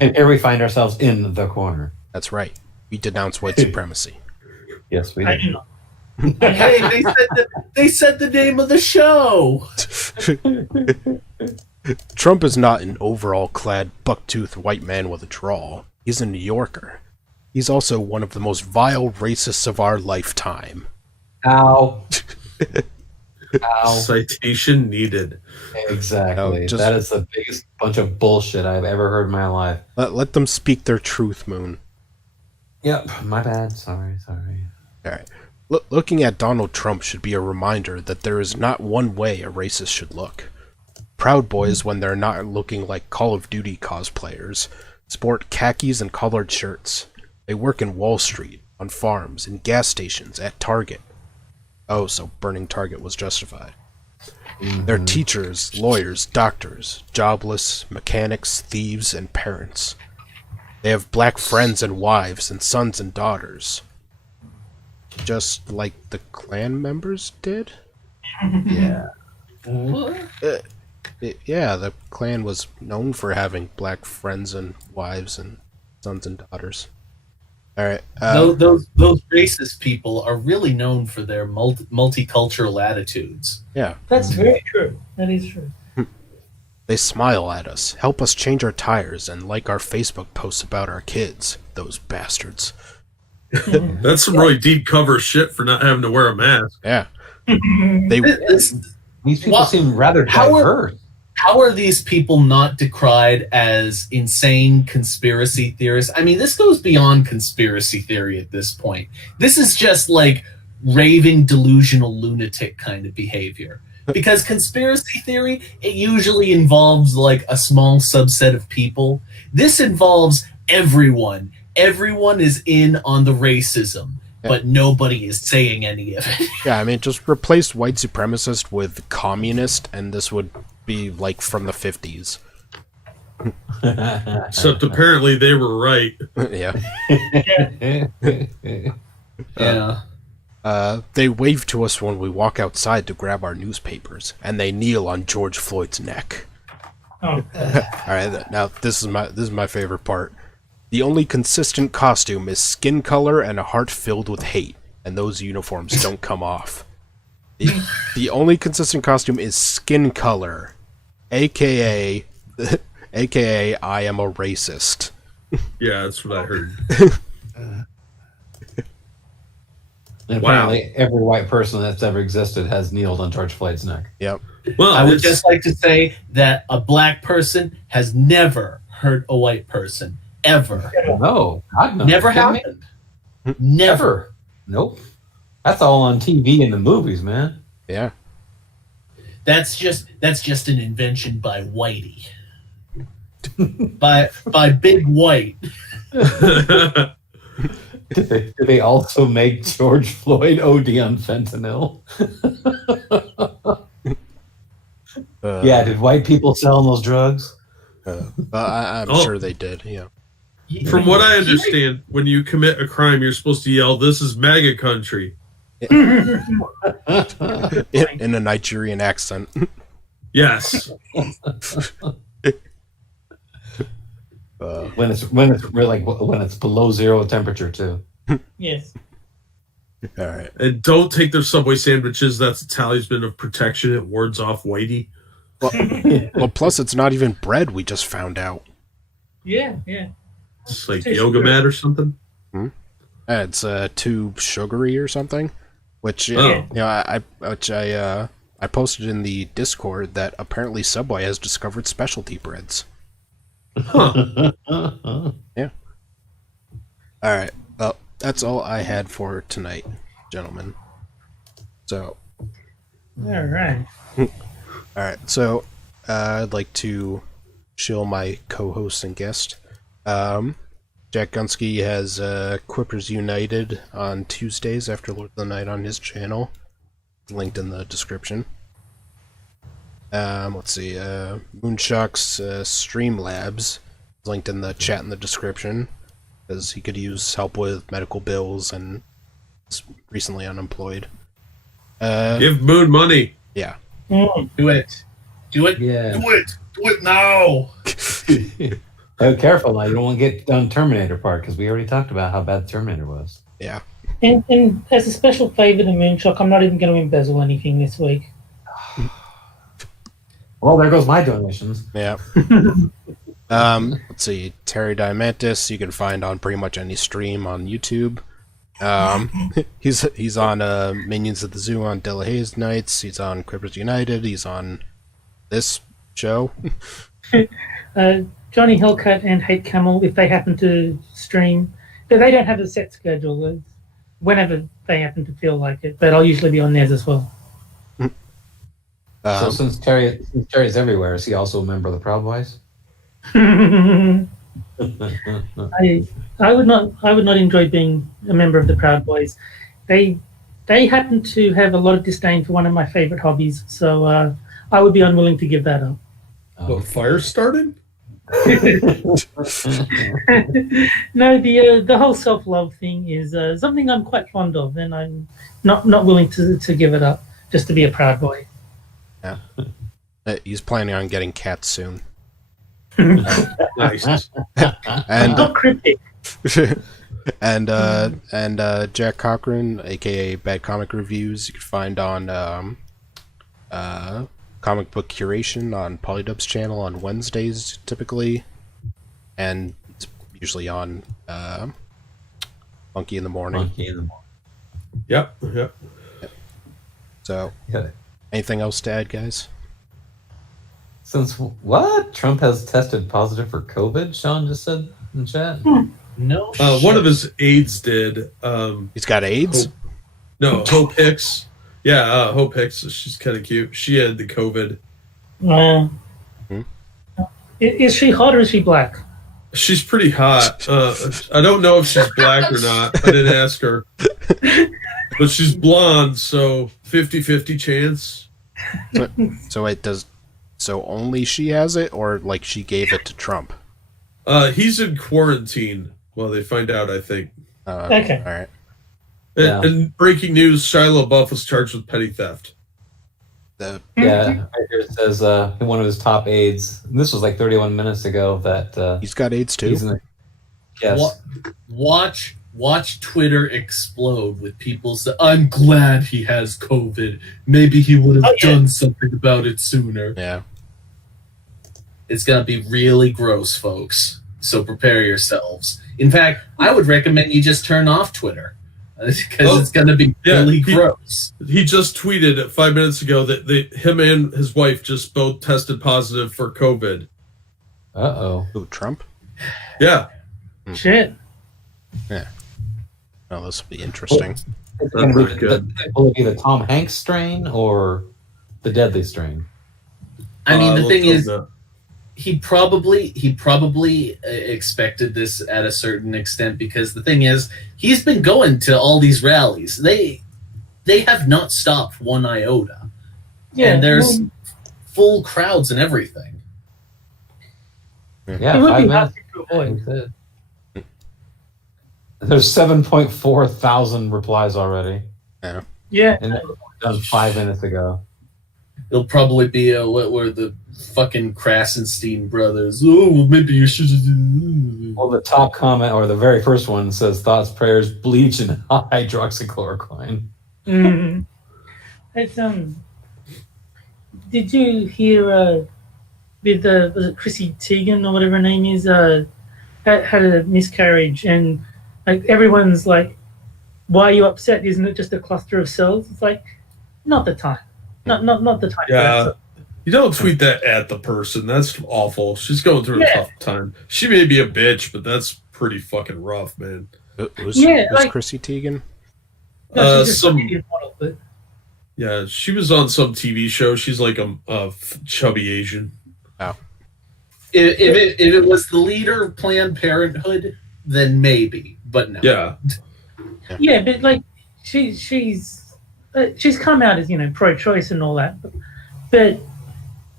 And here we find ourselves in the corner. That's right. We denounce white supremacy. Yes, we I do. do not. Hey, they said the name of the show. Trump is not an overall-clad, buck-toothed white man with a drawl. He's a New Yorker. He's also one of the most vile racists of our lifetime. Ow. Ow. Citation needed. Exactly. No, just- that is the biggest bunch of bullshit I've ever heard in my life. Let them speak their truth, Moon. Yep. My bad. Sorry. Alright. Looking at Donald Trump should be a reminder that there is not one way a racist should look. Proud Boys, when they're not looking like Call of Duty cosplayers, sport khakis and collared shirts. They work in Wall Street, on farms, in gas stations, at Target. Oh, so burning Target was justified. They're teachers, lawyers, doctors, jobless, mechanics, thieves, and parents. They have black friends and wives and sons and daughters. Just like the Klan members did? Yeah. Yeah, the Klan was known for having black friends and wives and sons and daughters. Alright. Those racist people are really known for their multicultural attitudes. Yeah. That's very true. That is true. They smile at us, help us change our tires, and like our Facebook posts about our kids. Those bastards. That's some really deep cover shit for not having to wear a mask. Yeah. They These people What? seem rather diverse. How are these people not decried as insane conspiracy theorists? I mean, this goes beyond conspiracy theory at this point. This is just like raving delusional lunatic kind of behavior. Because conspiracy theory, it usually involves like a small subset of people. This involves everyone. Everyone is in on the racism, but nobody is saying any of it. Yeah, I mean, just replace white supremacist with communist, and this would be like from the 50s. Except apparently they were right. Yeah. Yeah. They wave to us when we walk outside to grab our newspapers, and they kneel on George Floyd's neck. Oh, Alright, now this is my favorite part. The only consistent costume is skin color and a heart filled with hate, and those uniforms don't come off. The only consistent costume is skin color, aka I am a racist. Yeah, that's what I heard. And Wow. apparently every white person that's ever existed has kneeled on George Floyd's neck. Yep. Well, I would it's- just like to say that a black person has never hurt a white person. Ever. No, God no. Never Kidding me? happened. Never. Nope. That's all on TV and the movies, man. Yeah. That's just an invention by Whitey. by Big White. Did they also make George Floyd OD on fentanyl? Yeah, did white people selling those drugs? I'm Oh. sure they did. Yeah. From what I understand, when you commit a crime, you're supposed to yell, "This is MAGA country." In a Nigerian accent. Yes. when it's below 0 temperature too. Yes. All right. And don't take their Subway sandwiches. That's a talisman of protection. It wards off Whitey. Well, plus it's not even bread. We just found out. Yeah. It's like Tastes yoga good. mat or something. It's too sugary or something. Which Oh. I posted in the Discord that apparently Subway has discovered specialty breads. Huh. All right. Well, that's all I had for tonight, gentlemen. So, All right. all right. So, I'd like to shill my co-host and guest. Jack Gunsky has Quippers United on Tuesdays after Lord of the Night on his channel. Linked in the description. Let's see. Moonshock's Streamlabs linked in the chat in the description because he could use help with medical bills and is recently unemployed. Give Moon money. Yeah. Mm. Do it. Do it. Yeah. Do it. Do it now. Oh, careful now. You don't want to get done Terminator part because we already talked about how bad Terminator was. Yeah. And as a special favor to Moonshock, I'm not even going to embezzle anything this week. Well, there goes my donations. Yeah. Let's see. Terry Diamantis, you can find on pretty much any stream on YouTube. He's on Minions at the Zoo on Delahayes nights. He's on Quippers United. He's on this show. Johnny Hellcat and Hate Camel, if they happen to stream, but they don't have a set schedule. It's whenever they happen to feel like it, but I'll usually be on theirs as well. So since Terry's everywhere, is he also a member of the Proud Boys? I would not enjoy being a member of the Proud Boys. They happen to have a lot of disdain for one of my favorite hobbies, so I would be unwilling to give that up. What, fire started? No, the whole self-love thing is something I'm quite fond of, and I'm not willing to give it up just to be a Proud Boy. Yeah. He's planning on getting cats soon. Nice. And Not cryptic. and Jack Cochran, aka Bad Comic Reviews, you can find on Comic Book Curation on Polydub's channel on Wednesdays typically, and it's usually on Funky in the Morning. Monkey in the Morning. Yep. So, Yeah. anything else to add, guys? Since what? Trump has tested positive for COVID, Sean just said in chat. No. One of his aides did. He's got AIDS? Hope Hicks. Yeah, Hope Hicks. She's kind of cute. She had the COVID. Is she hot or is she black? She's pretty hot. I don't know if she's black or not. I didn't ask her. But she's blonde, so 50-50 chance. So only she has it, or like she gave it to Trump? He's in quarantine while they find out, I think. Okay. All right. Yeah. And breaking news, Shia LaBeouf was charged with petty theft. The Yeah, right here it says one of his top aides. And this was like 31 minutes ago that he's got AIDS too. he's in the, yes. Watch Twitter explode with people say, "I'm glad he has COVID. Maybe he would have done something about it sooner." Yeah. It's gonna be really gross, folks. So prepare yourselves. In fact, I would recommend you just turn off Twitter because it's gonna be really gross. He just tweeted 5 minutes ago that him and his wife just both tested positive for COVID. Uh-oh. Who, Trump? Yeah. Shit. Yeah. Oh, this will be interesting. Will it be the Tom Hanks strain or the deadly strain? I mean, the Let's thing hope is, not. he probably expected this at a certain extent because the thing is, he's been going to all these rallies. They have not stopped one iota. Yeah. And there's full crowds and everything. Yeah, It would 5 be hard minutes. to avoid. That's it. There's 7.4 thousand replies already, Yeah. and that was done 5 minutes ago. It'll probably be what were the fucking Krasenstein brothers? Oh, well, maybe you should. Well, the top comment, or the very first one, says thoughts, prayers, bleach, and hydroxychloroquine. Mm. It's Did you hear with was it Chrissy Teigen or whatever her name is? Had a miscarriage, and like everyone's like, "Why are you upset? Isn't it just a cluster of cells?" It's like, not the time, not the time. Yeah. You don't tweet that at the person. That's awful. She's going through a tough time. She may be a bitch, but that's pretty fucking rough, man. Who's like Chrissy Teigen? No, she's just a media model, but Yeah, she was on some TV show. She's like a chubby Asian. Oh. If it was the leader of Planned Parenthood, then maybe, but no. Yeah, but like she's come out as pro-choice and all that, but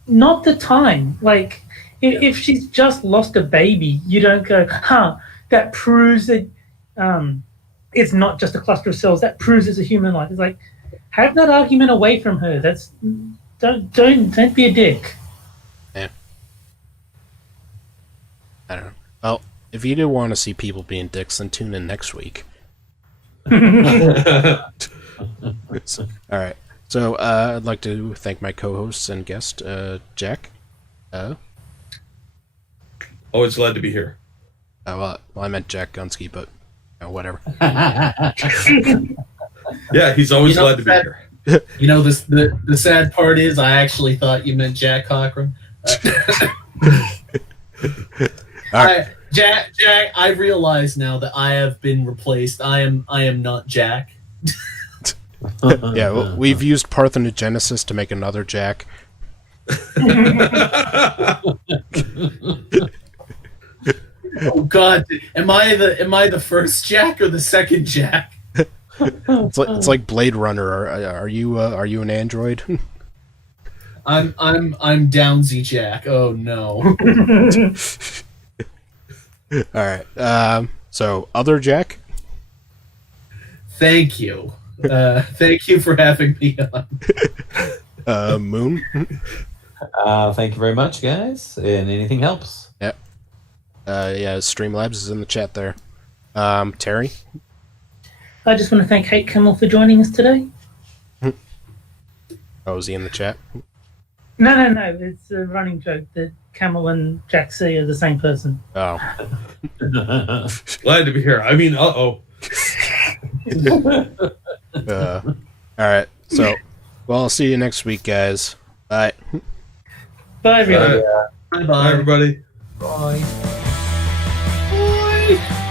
not the time. Like if she's just lost a baby, you don't go, that proves that it's not just a cluster of cells. That proves it's a human life. It's like, have that argument away from her. That's don't be a dick. Yeah. I don't know. Well, if you do want to see people being dicks, then tune in next week. All right. So I'd like to thank my co-hosts and guest, Jack. Always glad to be here. Well, I meant Jack Gunsky, but whatever. Yeah, he's always glad to be here. You know, the sad part is I actually thought you meant Jack Cochran. Jack, I realize now that I have been replaced. I am not Jack. Yeah, well, we've used parthenogenesis to make another Jack. Oh God, am I the first Jack or the second Jack? It's like Blade Runner. Are you an android? I'm Downsy Jack. Oh no. All right. So other Jack. Thank you. Thank you for having me on. Moon. Thank you very much, guys. And anything helps. Yep. Yeah, Streamlabs is in the chat there. Terry. I just want to thank Hate Camel for joining us today. Oh, is he in the chat? No. It's a running joke that Camel and Jack C are the same person. Oh. Glad to be here. I mean, All right. So, well, I'll see you next week, guys. Bye. Bye, everyone. Bye, everybody. Bye. Bye.